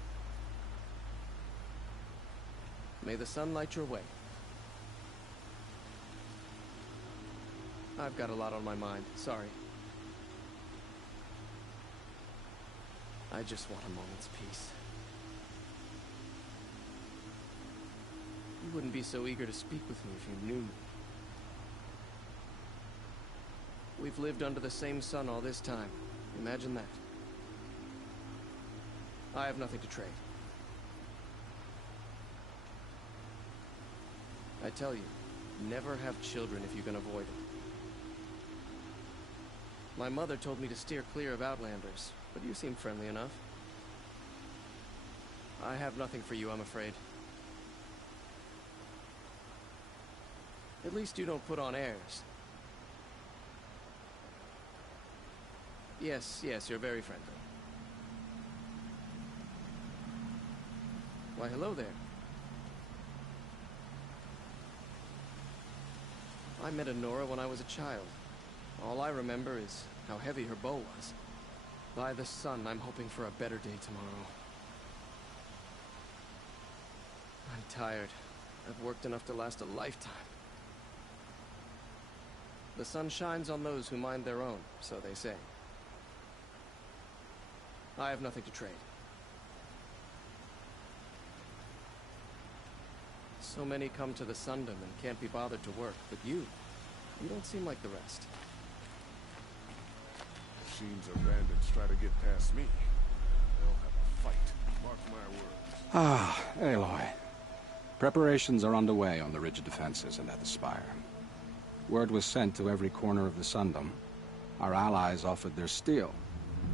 May the sun light your way. I've got a lot on my mind, sorry. I just want a moment's peace. You wouldn't be so eager to speak with me if you knew me. We've lived under the same sun all this time. Imagine that. I have nothing to trade. I tell you, never have children if you can avoid it. My mother told me to steer clear of Outlanders, but you seem friendly enough. I have nothing for you, I'm afraid. At least you don't put on airs. Yes, you're very friendly. Why, hello there. I met Anora when I was a child. All I remember is how heavy her bow was. By the sun, I'm hoping for a better day tomorrow. I'm tired. I've worked enough to last a lifetime. The sun shines on those who mind their own, so they say. I have nothing to trade. So many come to the Sundom and can't be bothered to work, but you don't seem like the rest. Seems our bandits try to get past me. They'll have a fight. Mark my words. Ah, Aloy. Preparations are underway on the ridge defenses and at the spire. Word was sent to every corner of the Sundom. Our allies offered their steel.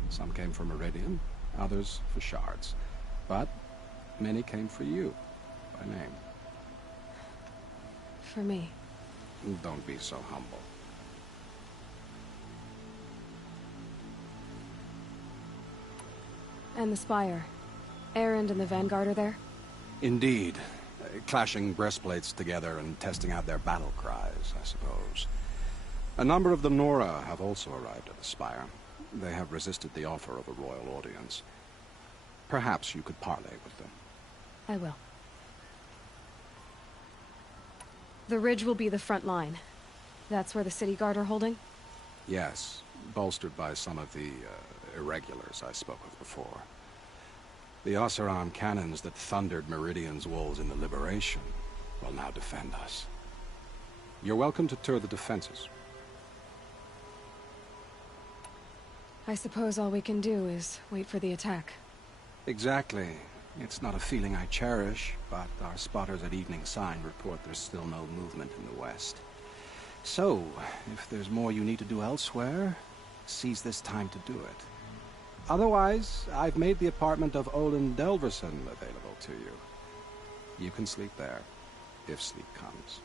Some came for Meridian, others for shards. But many came for you, by name. For me. Don't be so humble. And the Spire. Erend and the Vanguard are there? Indeed. Clashing breastplates together and testing out their battle cries, I suppose. A number of the Nora have also arrived at the Spire. They have resisted the offer of a royal audience. Perhaps you could parley with them. I will. The ridge will be the front line. That's where the City Guard are holding? Yes, bolstered by some of the irregulars I spoke of before. The Oseram cannons that thundered Meridian's walls in the Liberation will now defend us. You're welcome to tour the defenses. I suppose all we can do is wait for the attack. Exactly. It's not a feeling I cherish, but our spotters at Evening Sign report there's still no movement in the west. So, if there's more you need to do elsewhere, seize this time to do it. Otherwise, I've made the apartment of Olin Delverson available to you. You can sleep there, if sleep comes.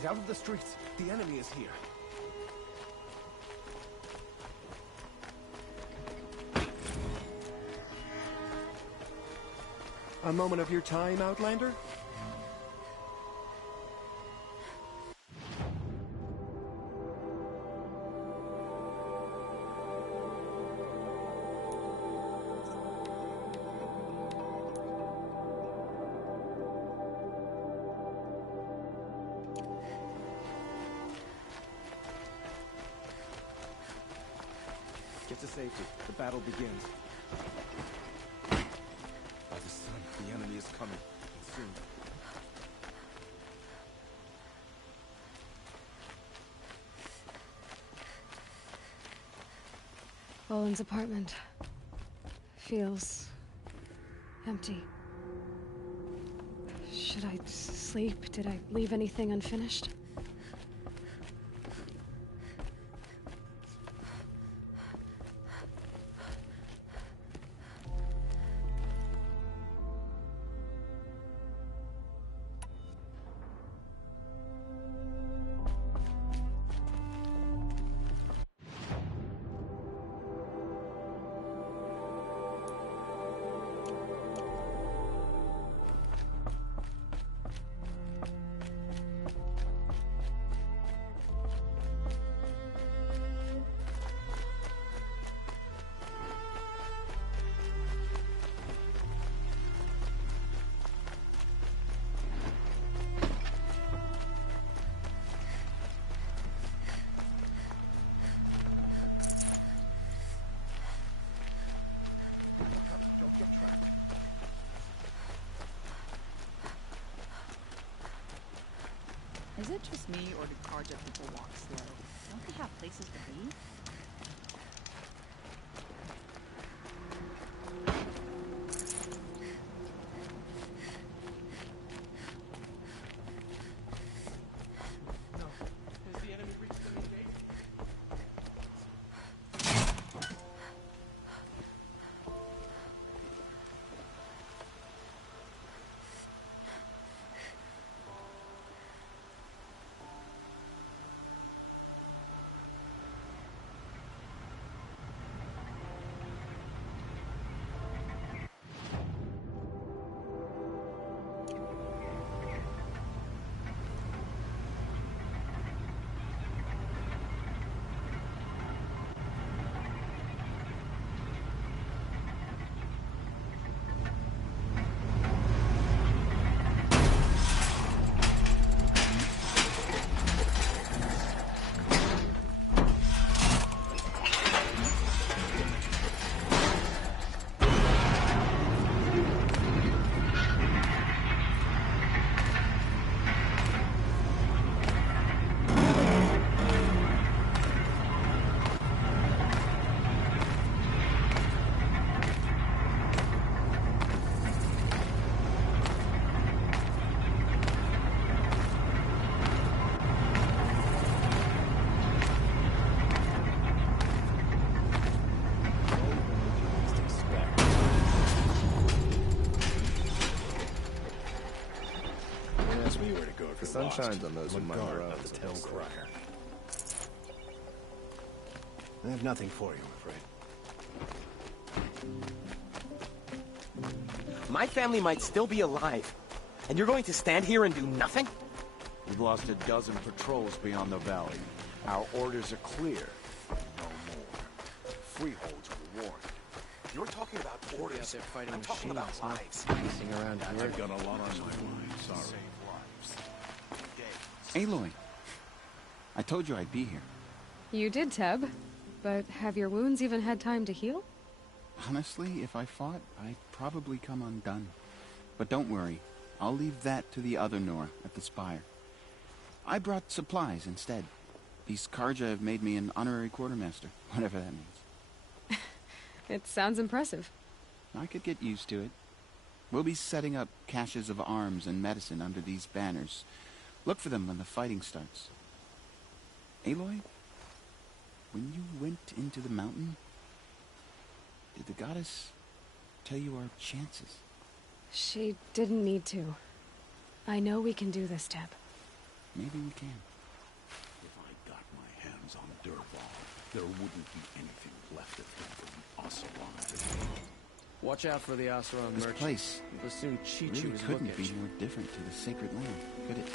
Get out of the streets. The enemy is here. A moment of your time, Outlander? Get to safety. The battle begins. By the sun, the enemy is coming. And soon. Olin's apartment feels empty. Should I sleep? Did I leave anything unfinished? Is it just me, or do Carja people walk slow? Don't they have places to be? Has the enemy reached the main gate? The sun shines on those who mind their own, the town crier. I have nothing for you, I'm afraid. My family might still be alive, and you're going to stand here and do nothing? We've lost a dozen patrols beyond the valley. Our orders are clear. No more. Freeholds rewarded. You're talking about orders. They're fighting I'm talking machines, about huh? lives. Messing around here. I've got a lot on my mind, sorry. Aloy, I told you I'd be here. You did, Teb. But have your wounds even had time to heal? Honestly, if I fought, I'd probably come undone. But don't worry, I'll leave that to the other Nora at the Spire. I brought supplies instead. These Carja have made me an honorary quartermaster, whatever that means. It sounds impressive. I could get used to it. We'll be setting up caches of arms and medicine under these banners. Look for them when the fighting starts. Aloy, when you went into the mountain, did the goddess tell you our chances? She didn't need to. I know we can do this, Teb. maybe we can. If I got my hands on Dervahl, there wouldn't be anything left of him for the Oseram. Watch out for the Oseram This merchant. place You'll soon cheat really you as couldn't be bookish. more different to the Sacred Land, could it?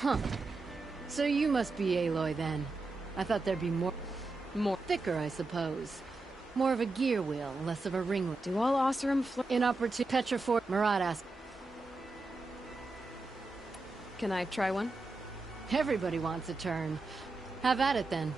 Huh. So you must be Aloy then. I thought there'd be more thicker, I suppose. More of a gear wheel, less of a ringlet. Do all Oseram inopportune Petrifor Marat asked. Can I try one? Everybody wants a turn. Have at it then.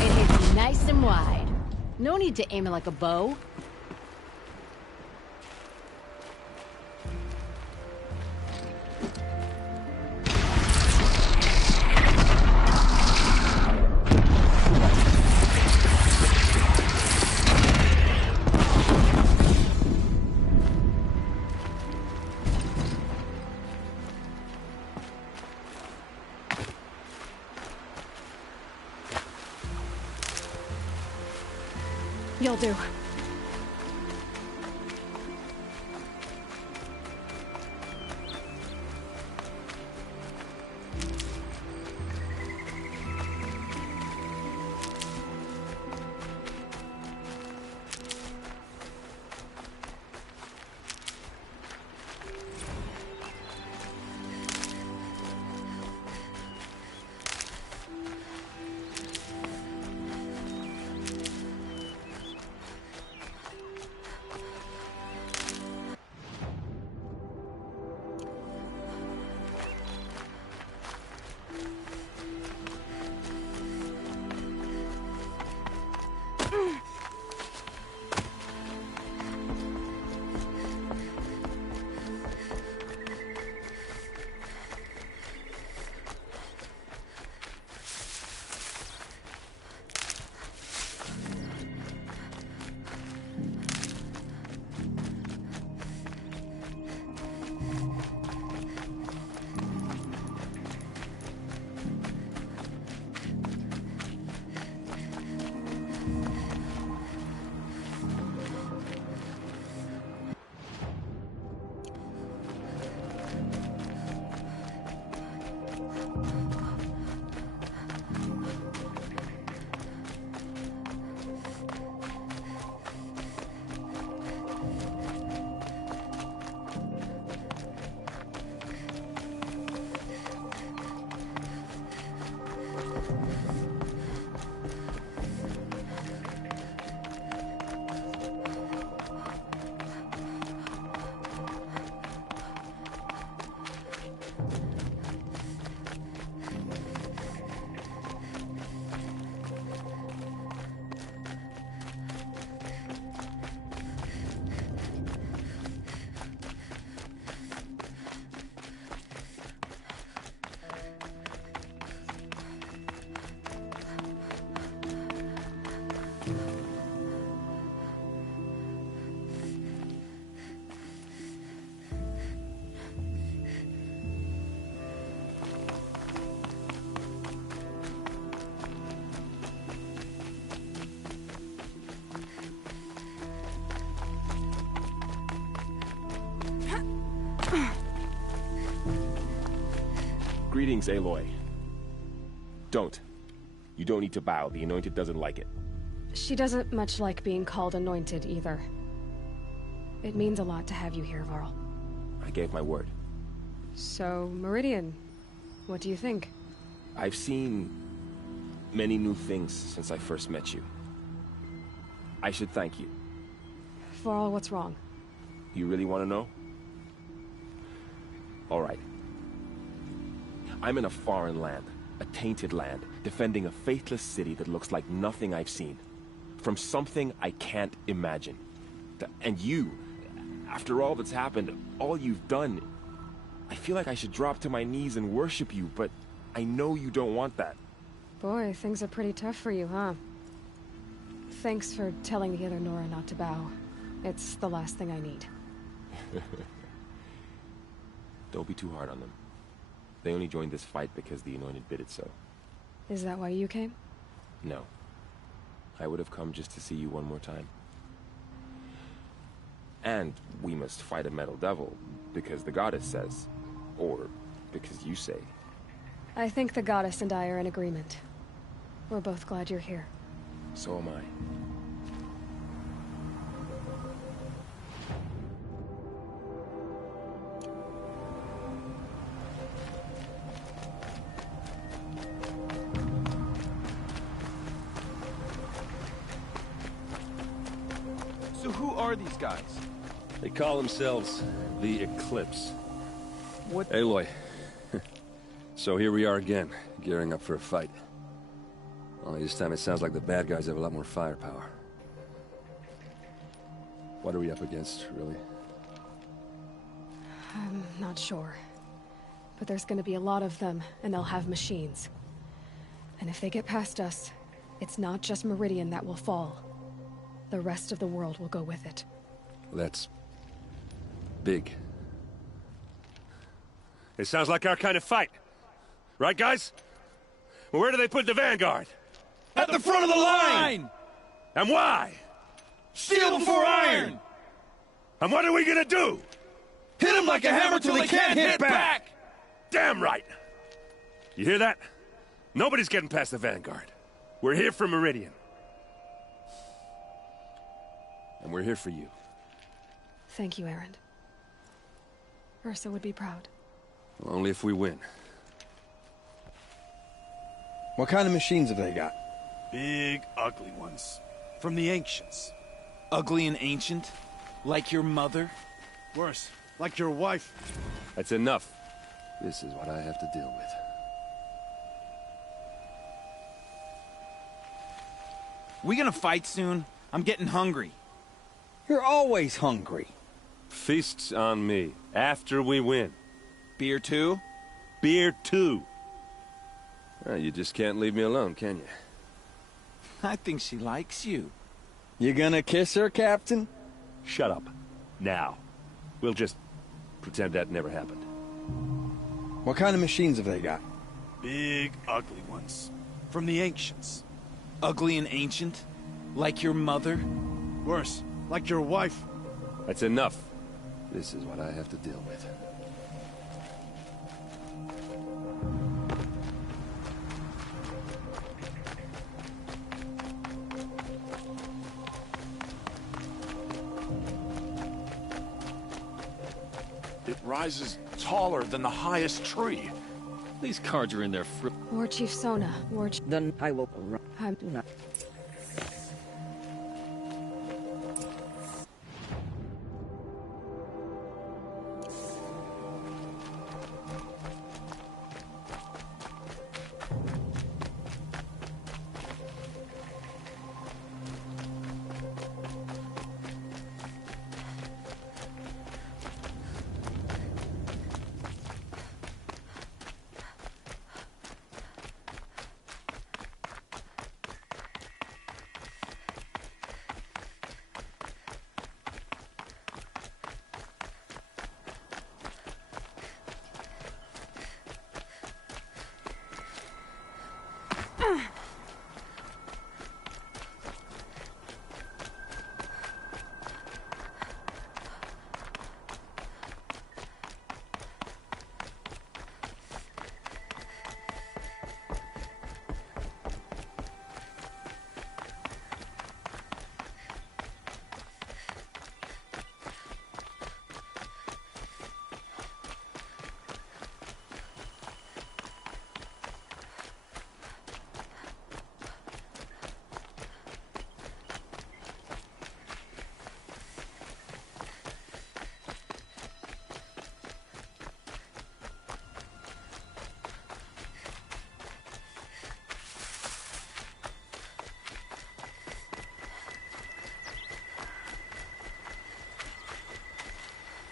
It hits you nice and wide. No need to aim it like a bow. You'll do. Greetings, Aloy. Don't. You don't need to bow. The Anointed doesn't like it. She doesn't much like being called Anointed, either. It means a lot to have you here, Varl. I gave my word. So, Meridian, what do you think? I've seen many new things since I first met you. I should thank you. Varl, what's wrong? You really want to know? All right. I'm in a foreign land, a tainted land, defending a faithless city that looks like nothing I've seen. From something I can't imagine. And you, after all that's happened, all you've done, I feel like I should drop to my knees and worship you, but I know you don't want that. Boy, things are pretty tough for you, huh? Thanks for telling the other Nora not to bow. It's the last thing I need. Don't be too hard on them. They only joined this fight because the Anointed bid it so. Is that why you came? No. I would have come just to see you one more time. And we must fight a metal devil, because the goddess says. Or because you say. I think the goddess and I are in agreement. We're both glad you're here. So am I. So who are these guys? They call themselves the Eclipse. What? Aloy. So here we are again, gearing up for a fight. Only this time it sounds like the bad guys have a lot more firepower. What are we up against, really? I'm not sure. But there's gonna be a lot of them, and they'll have machines. And if they get past us, it's not just Meridian that will fall. The rest of the world will go with it. That's big. It sounds like our kind of fight. Right, guys? Well, where do they put the Vanguard? At the front of the line! And why? Steel before iron! And what are we gonna do? Hit them like a hammer till they can't hit back! Damn right! You hear that? Nobody's getting past the Vanguard. We're here for Meridian. And we're here for you. Thank you, Erend. Ursa would be proud. Well, only if we win. What kind of machines have they got? Big, ugly ones. From the ancients. Ugly and ancient? Like your mother? Worse, like your wife. That's enough. This is what I have to deal with. We gonna fight soon? I'm getting hungry. You're always hungry. Feasts on me, after we win. Beer too? Beer too. Well, you just can't leave me alone, can you? I think she likes you. You gonna kiss her, Captain? Shut up. Now. We'll just pretend that never happened. What kind of machines have they got? Big, ugly ones. From the ancients. Ugly and ancient? Like your mother? Worse, like your wife. That's enough. This is what I have to deal with. It rises taller than the highest tree. These cards are in there for... War Chief Sona, Then I will run. I do not.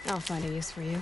I'll find a use for you.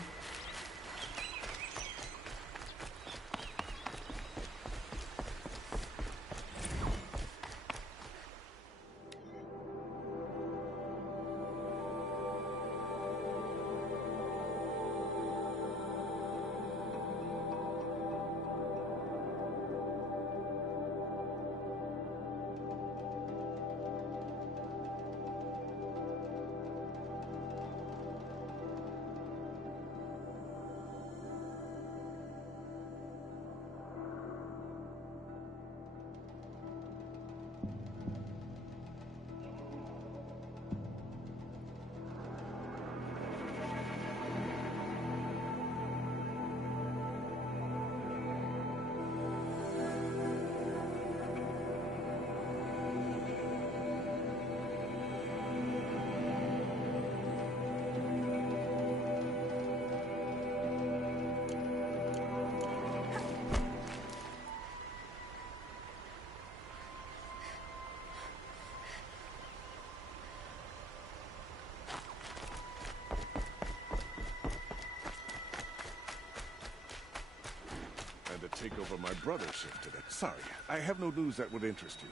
take over my brother's shift today. Sorry, I have no news that would interest you.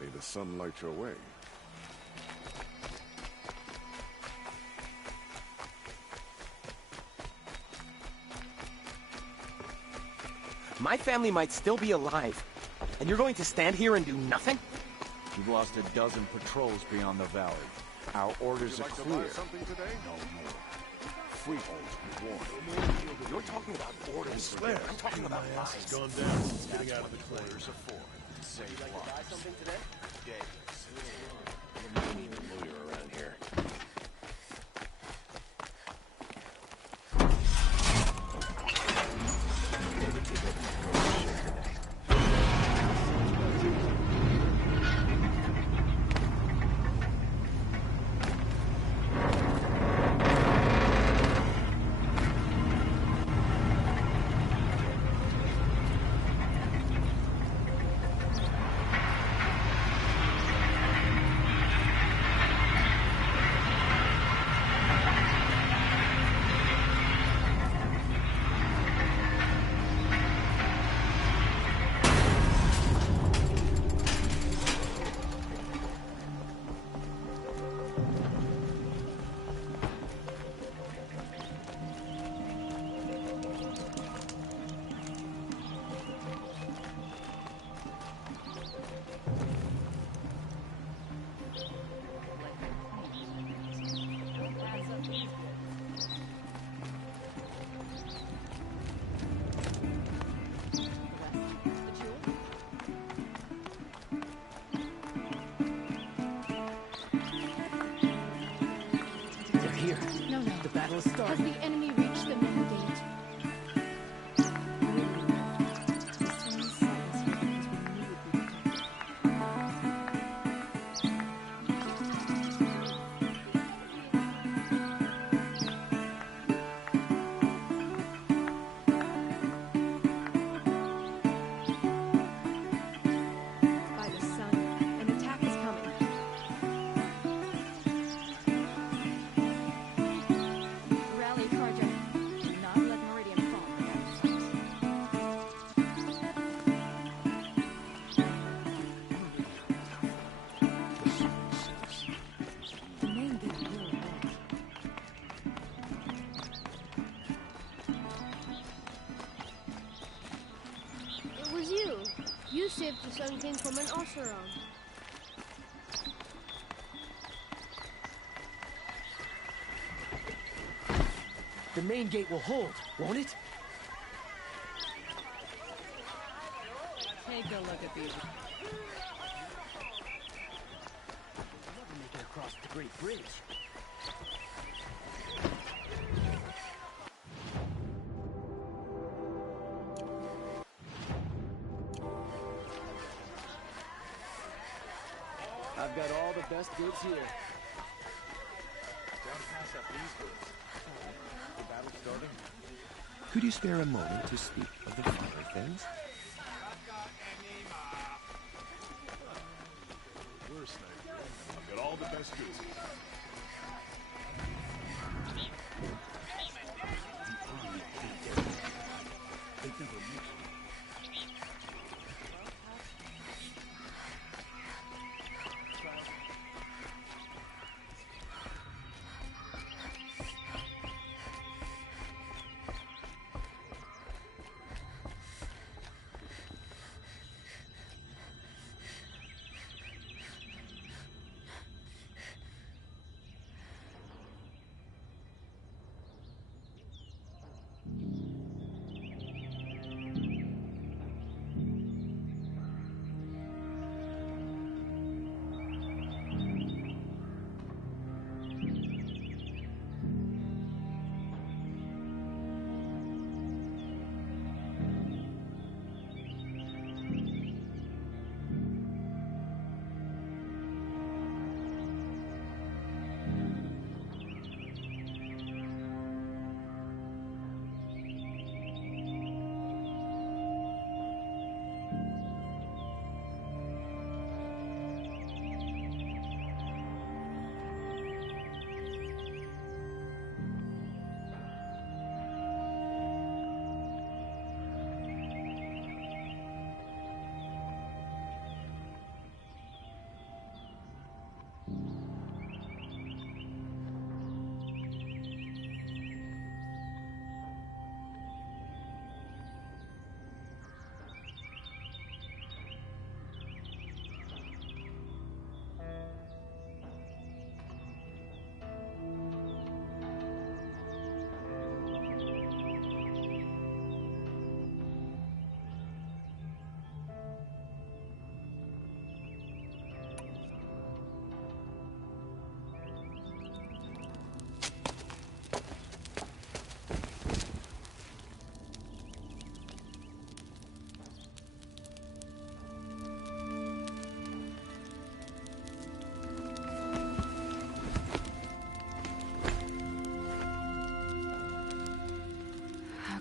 May the sun light your way. My family might still be alive, and you're going to stand here and do nothing? You've lost a dozen patrols beyond the valley. Our orders are clear. No more. Freehold warned. You're talking about orders. Swear. I'm talking about My ass lies. has gone down. Getting out of the clear. Orders are for. Save Would you like to buy lives. something today? You need a lawyer around here. They're here. No, no. The battle is Has starting. the enemy reached the main gate? By the sun, an attack is coming. Rally, Carja. Do not let Meridian fall without fight. The main gate will open. It was you. You saved the Sun King from an Oseram. The main gate will hold, won't it? Take a look at these. Never make it across the Great Bridge. I've got all the best goods here. Don't pass up these goods. The battle's starting. Could you spare a moment to speak of the finer things? We're sniper. I've got all the best goods. They've never met.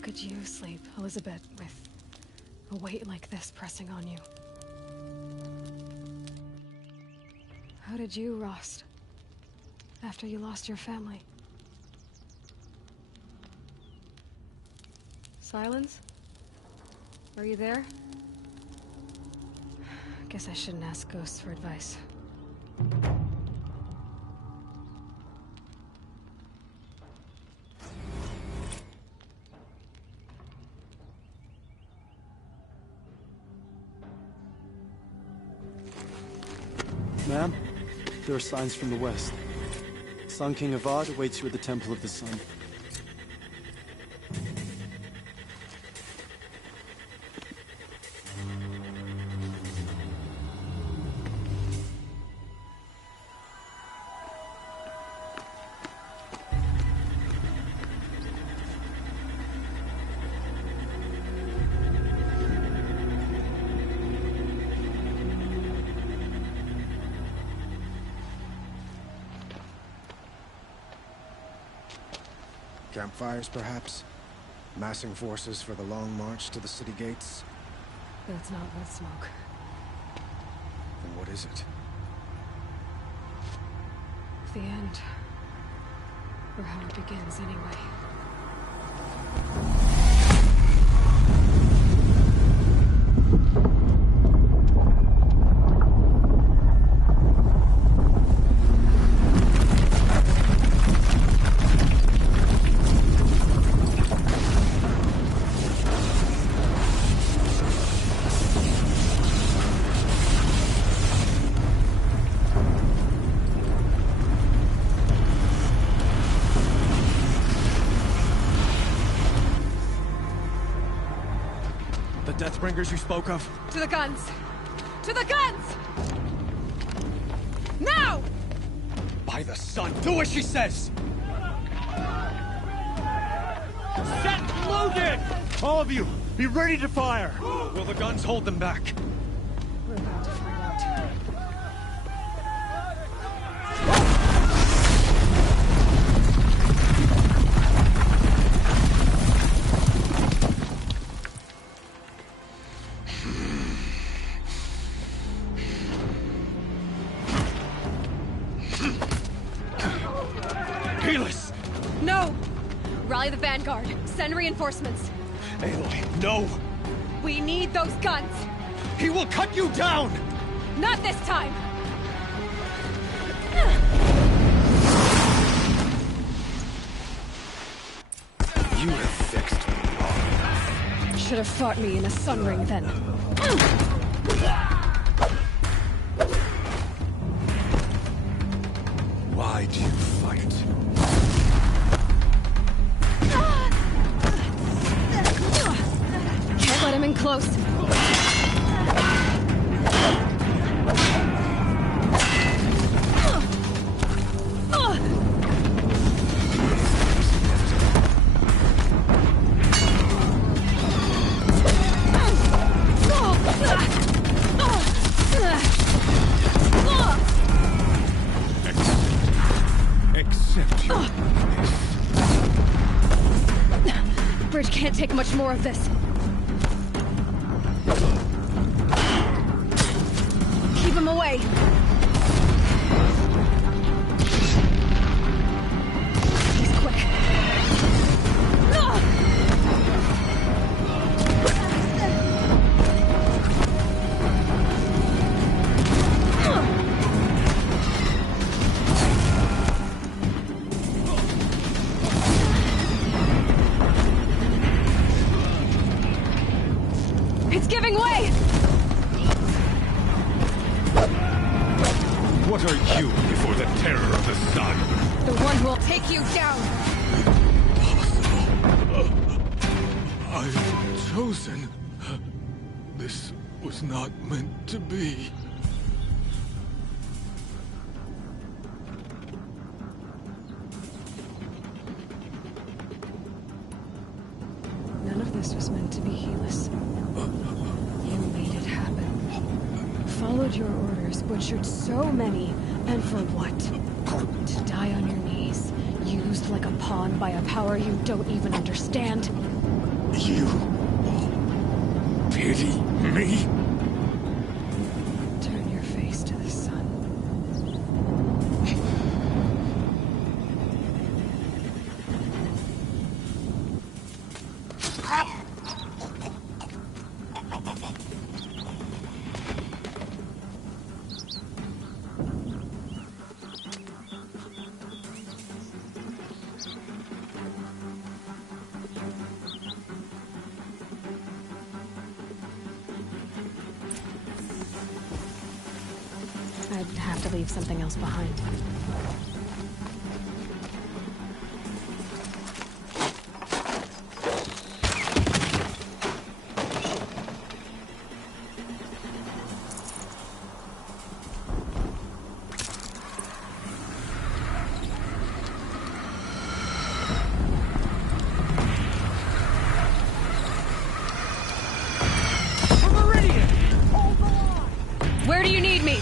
could you sleep, Elizabeth, with a weight like this pressing on you? How did you, Rost? After you lost your family? Silence? Are you there? Guess I shouldn't ask ghosts for advice. Ma'am, there are signs from the west. Sun King Avad awaits you at the Temple of the Sun. Campfires, perhaps? Massing forces for the long march to the city gates? That's not blood smoke. Then what is it? The end. Or how it begins, anyway. Deathbringers you spoke of? To the guns! To the guns! Now! By the sun, do as she says! Set loaded! All of you, be ready to fire! Will the guns hold them back? We're about to find out. No! Rally the Vanguard. Send reinforcements. Aloy, no! We need those guns! He will cut you down! Not this time! You have fixed me long. Should have fought me in a sun ring then. Why do you fight? Can't let him in close. Bridge can't take much more of this. Keep him away. He's quick. It's giving way! What are you before the terror of the sun? The one who will take you down! I've chosen. This was not meant to be. None of this was meant to be, Helis. You made it happen. Followed your orders, butchered so many, and for what? To die on your knees, used like a pawn by a power you don't even understand? You pity me? Turn your face to the sun. I'd have to leave something else behind. Where do you need me?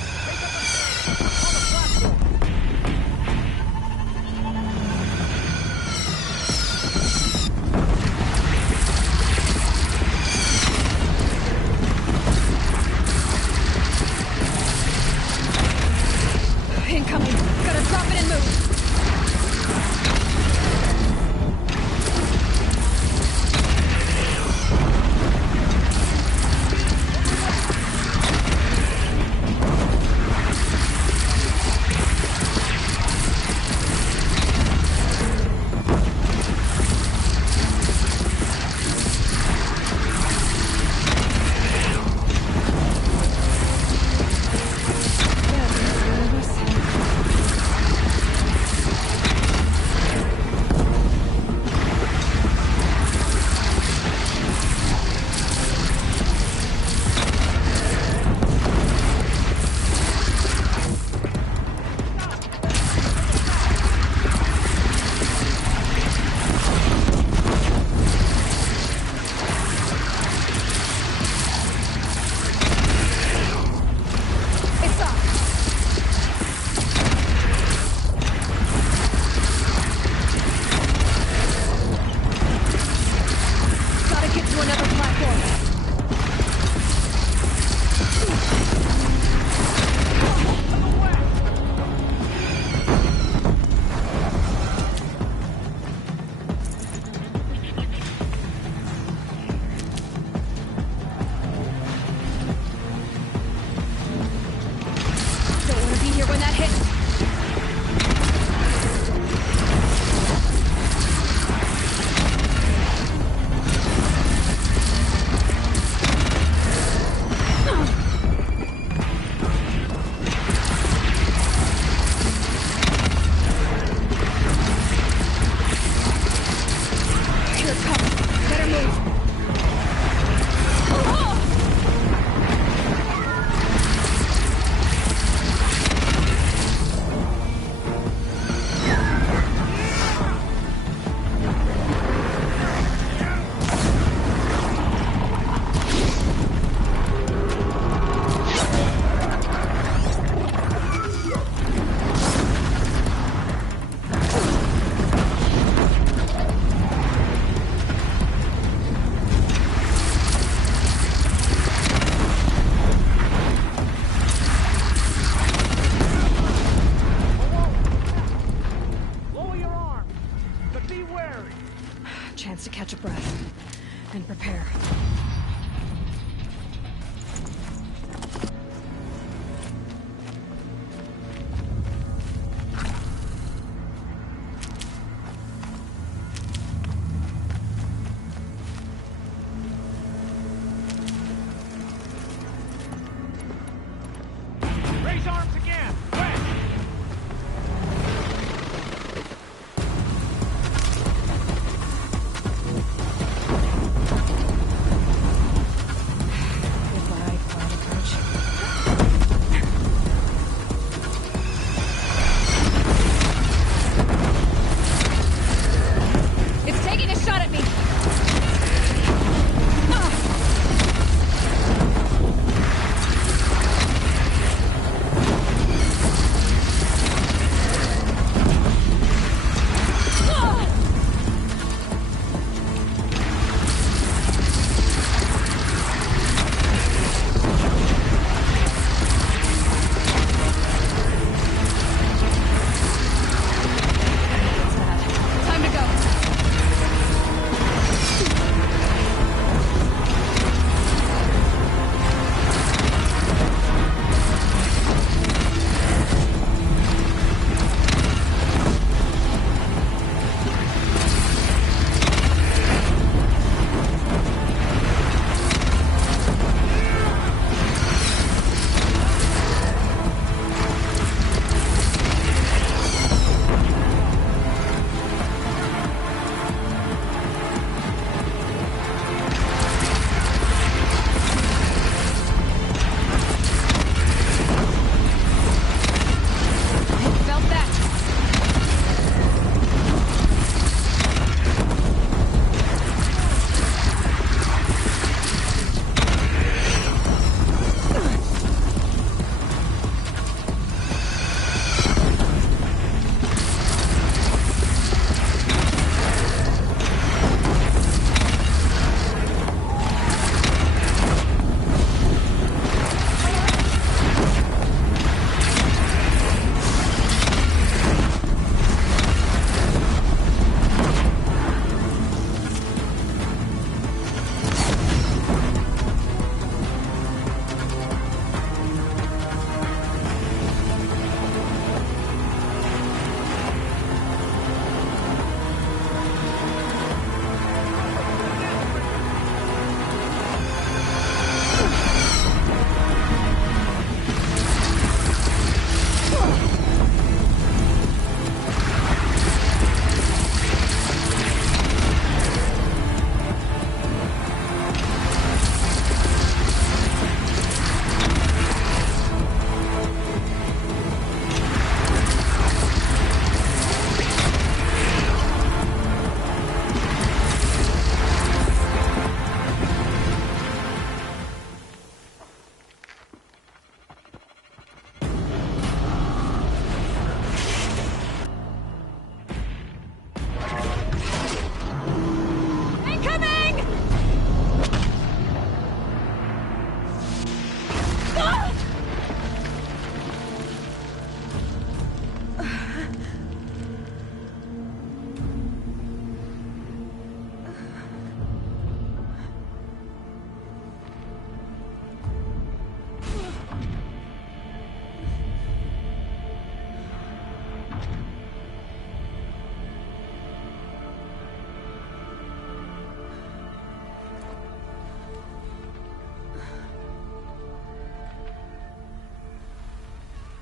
Incoming. Gotta drop it and move. Chance to catch a breath and prepare. Raise arms again!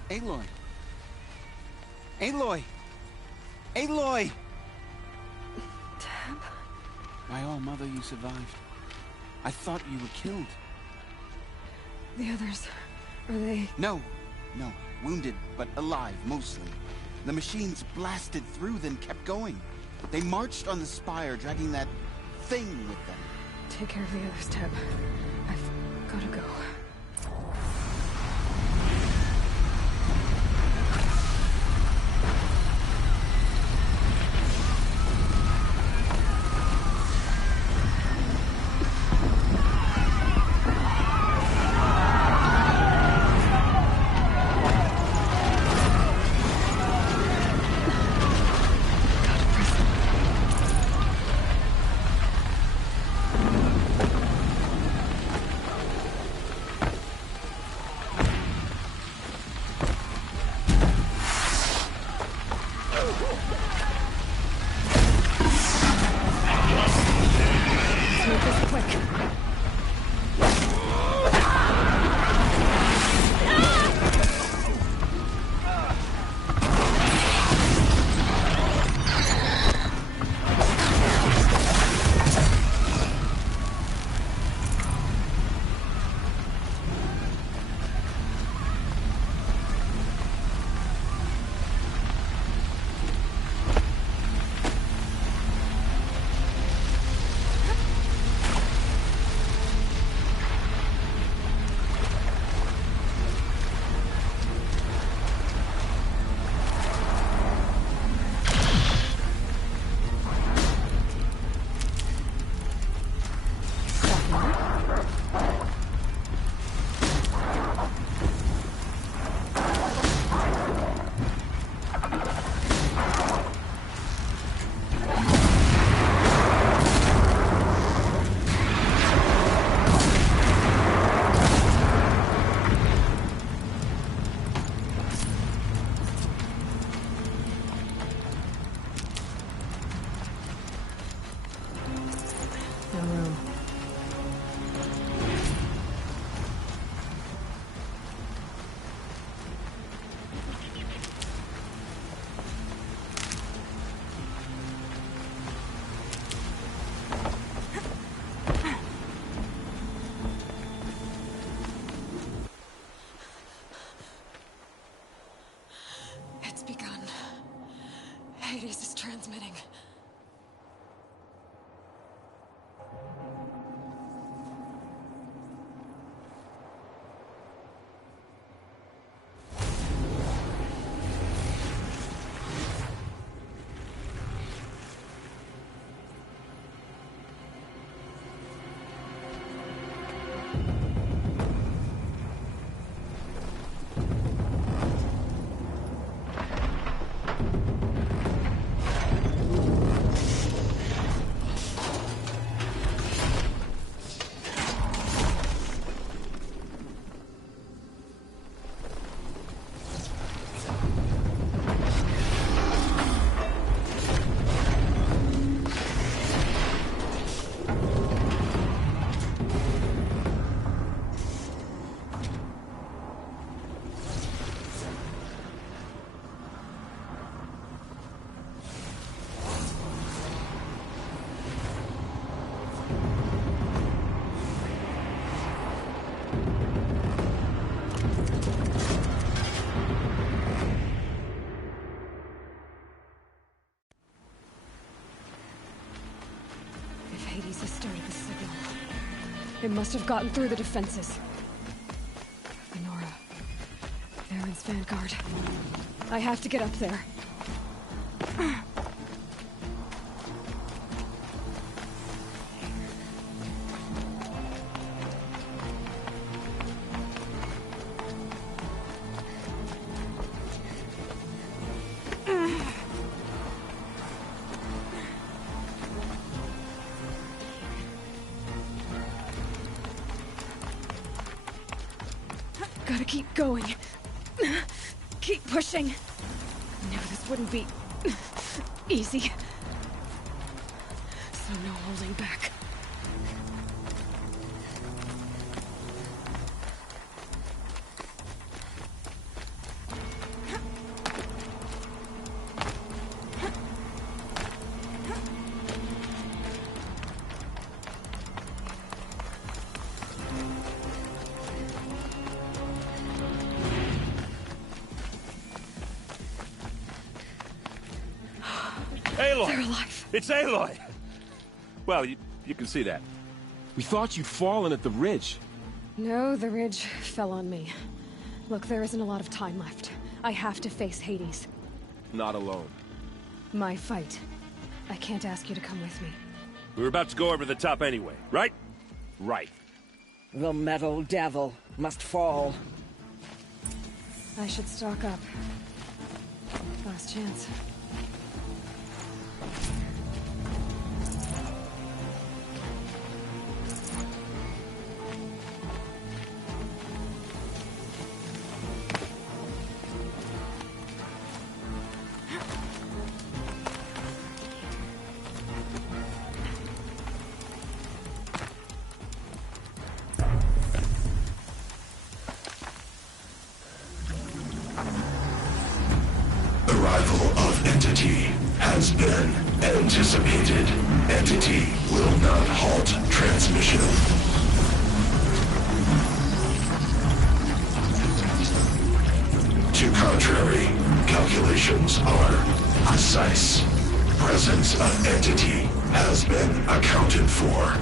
Aloy! Aloy! Aloy! Tab? My all-mother, you survived. I thought you were killed. The others, are they... No. Wounded, but alive, mostly. The machines blasted through, then kept going. They marched on the spire, dragging that thing with them. Take care of the others, Tab. I've gotta go. Hades is transmitting. Hades has started the signal. It must have gotten through the defenses. Anora. Varen's vanguard. I have to get up there. Gotta keep going. Keep pushing. I knew this wouldn't be easy. So no holding back. Aloy! They're alive. It's Aloy! Well, you can see that. We thought you'd fallen at the ridge. No, the ridge fell on me. Look, there isn't a lot of time left. I have to face Hades. Not alone. My fight. I can't ask you to come with me. We were about to go over the top anyway, right? Right. The metal devil must fall. I should stock up. Last chance. Entity has been anticipated. Entity will not halt transmission. To contrary, calculations are precise. Presence of entity has been accounted for.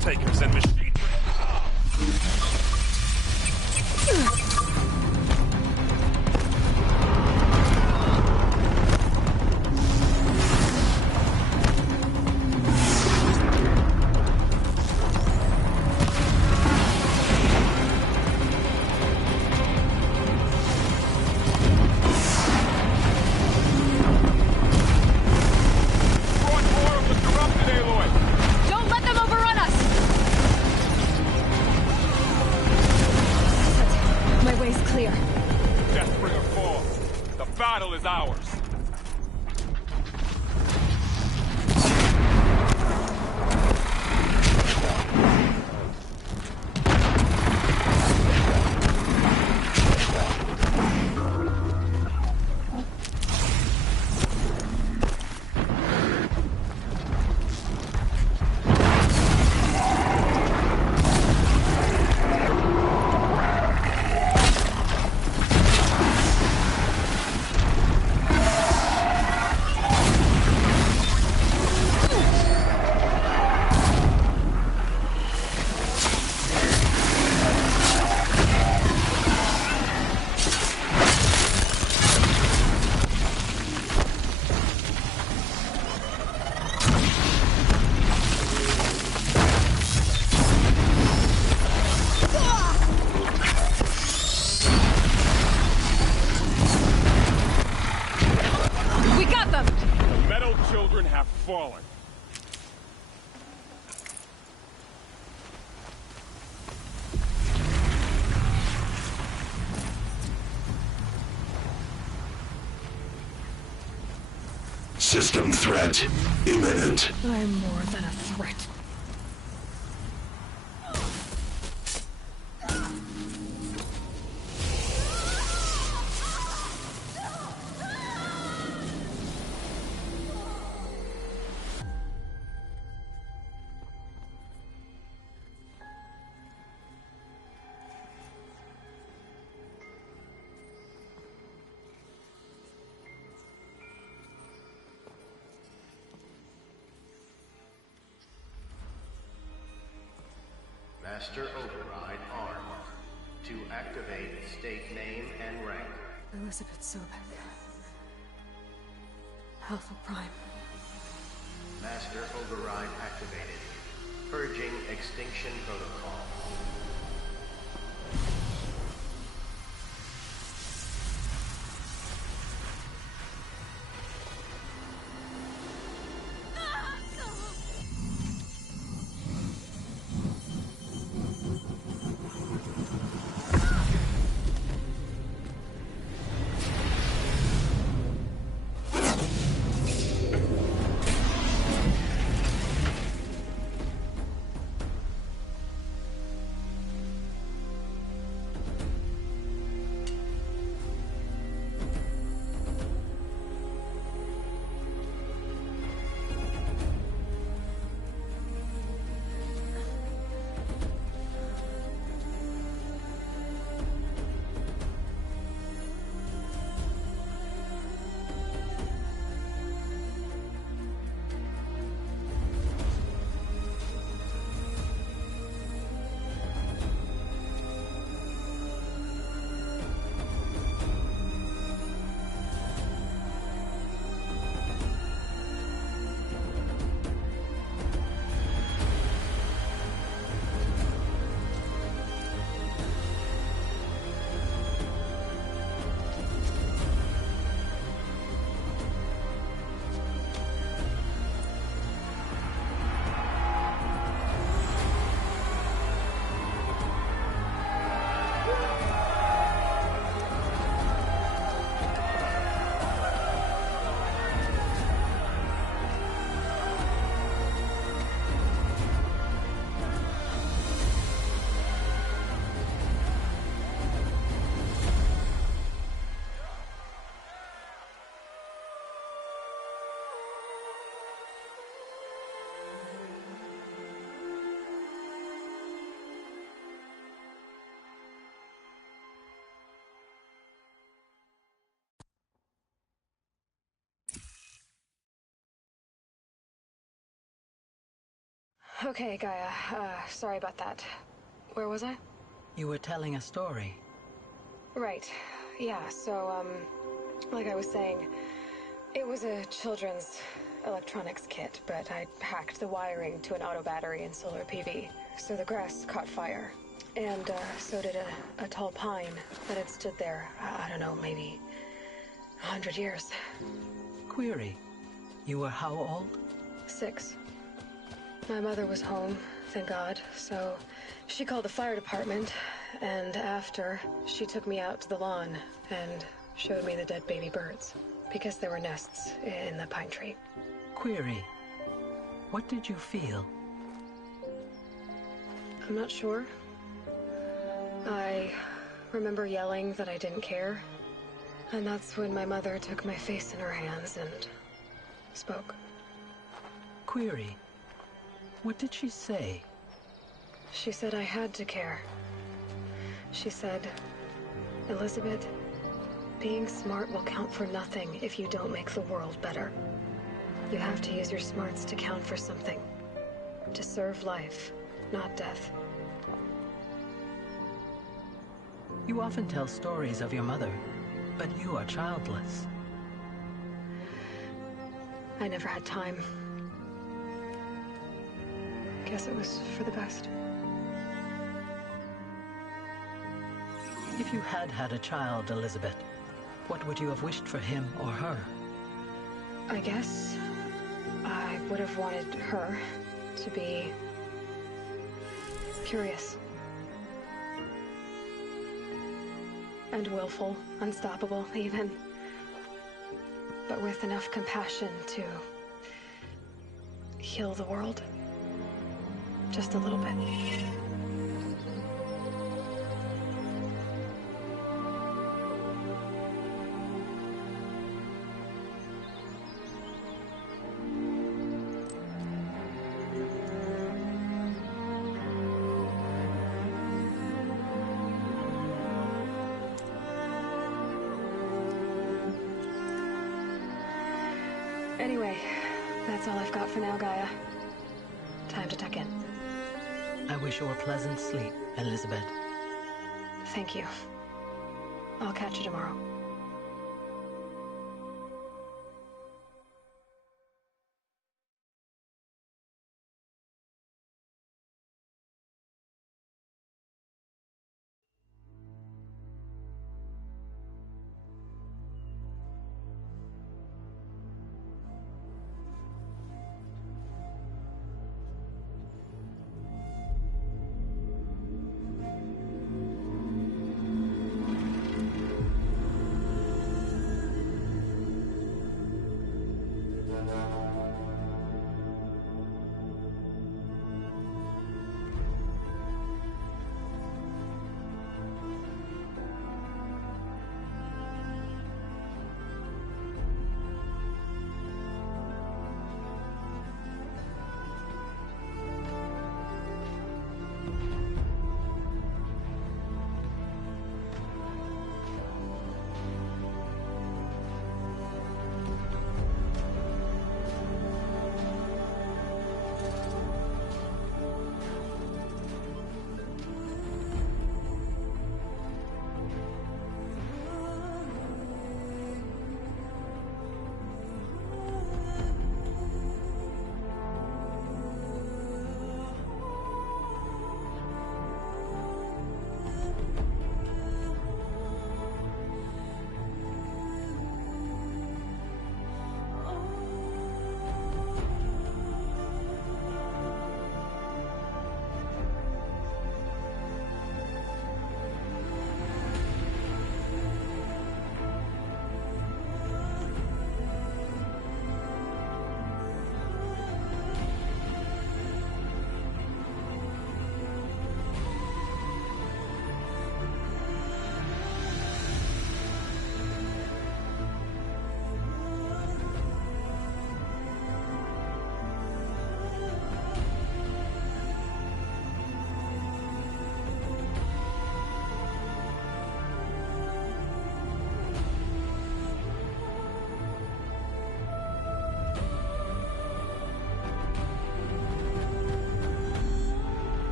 Takers and machine. System threat imminent. I'm more than a threat. Master Override armed. To activate, state name and rank. Elizabeth Sobek. Alpha Prime. Master Override activated. Purging Extinction Protocol. Okay, Gaia. Sorry about that. Where was I? You were telling a story. Right. Yeah, so, like I was saying, it was a children's electronics kit, but I hacked the wiring to an auto battery and solar PV. So the grass caught fire. And, so did a tall pine that had stood there, I don't know, maybe 100 years. Query. You were how old? 6. My mother was home, thank God, so she called the fire department, and after, she took me out to the lawn and showed me the dead baby birds, because there were nests in the pine tree. Query. What did you feel? I'm not sure. I remember yelling that I didn't care, and that's when my mother took my face in her hands and spoke. Query. What did she say? She said I had to care. She said, Elizabeth, being smart will count for nothing if you don't make the world better. You have to use your smarts to count for something. To serve life, not death. You often tell stories of your mother, but you are childless. I never had time. Guess it was for the best. If you had had a child, Elizabeth, what would you have wished for him or her? I guess I would have wanted her to be curious. And willful, unstoppable, even. but with enough compassion to heal the world. Just a little bit. Anyway, that's all I've got for now, Gaia. Time to tuck in. I wish you a pleasant sleep, Elizabeth. Thank you. I'll catch you tomorrow.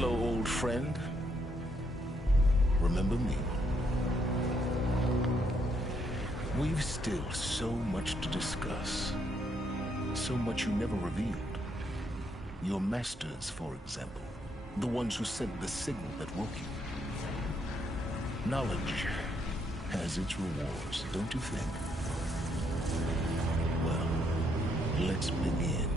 Hello, old friend. Remember me? We've still so much to discuss. So much you never revealed. Your masters, for example. The ones who sent the signal that woke you. Knowledge has its rewards, don't you think? Well, let's begin.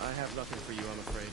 I have nothing for you, I'm afraid.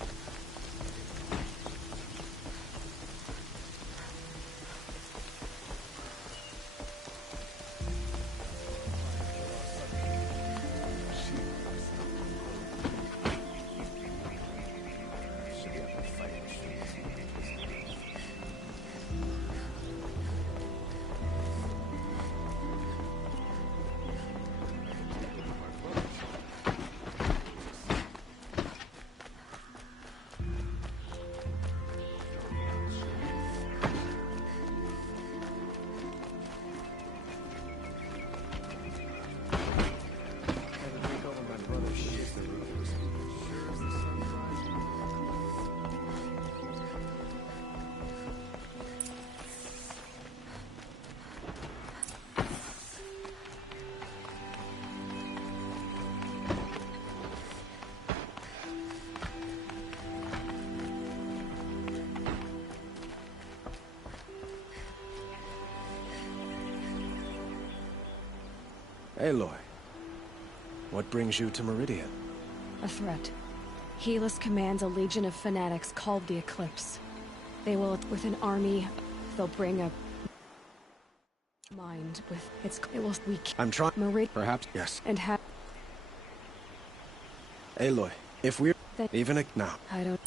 Aloy, what brings you to Meridian? A threat. Helis commands a legion of fanatics called the Eclipse. They will, with an army, they'll bring a mind with its. It will weak. I'm trying. Meridian. Perhaps yes. And have. Aloy, if we're even now. I don't.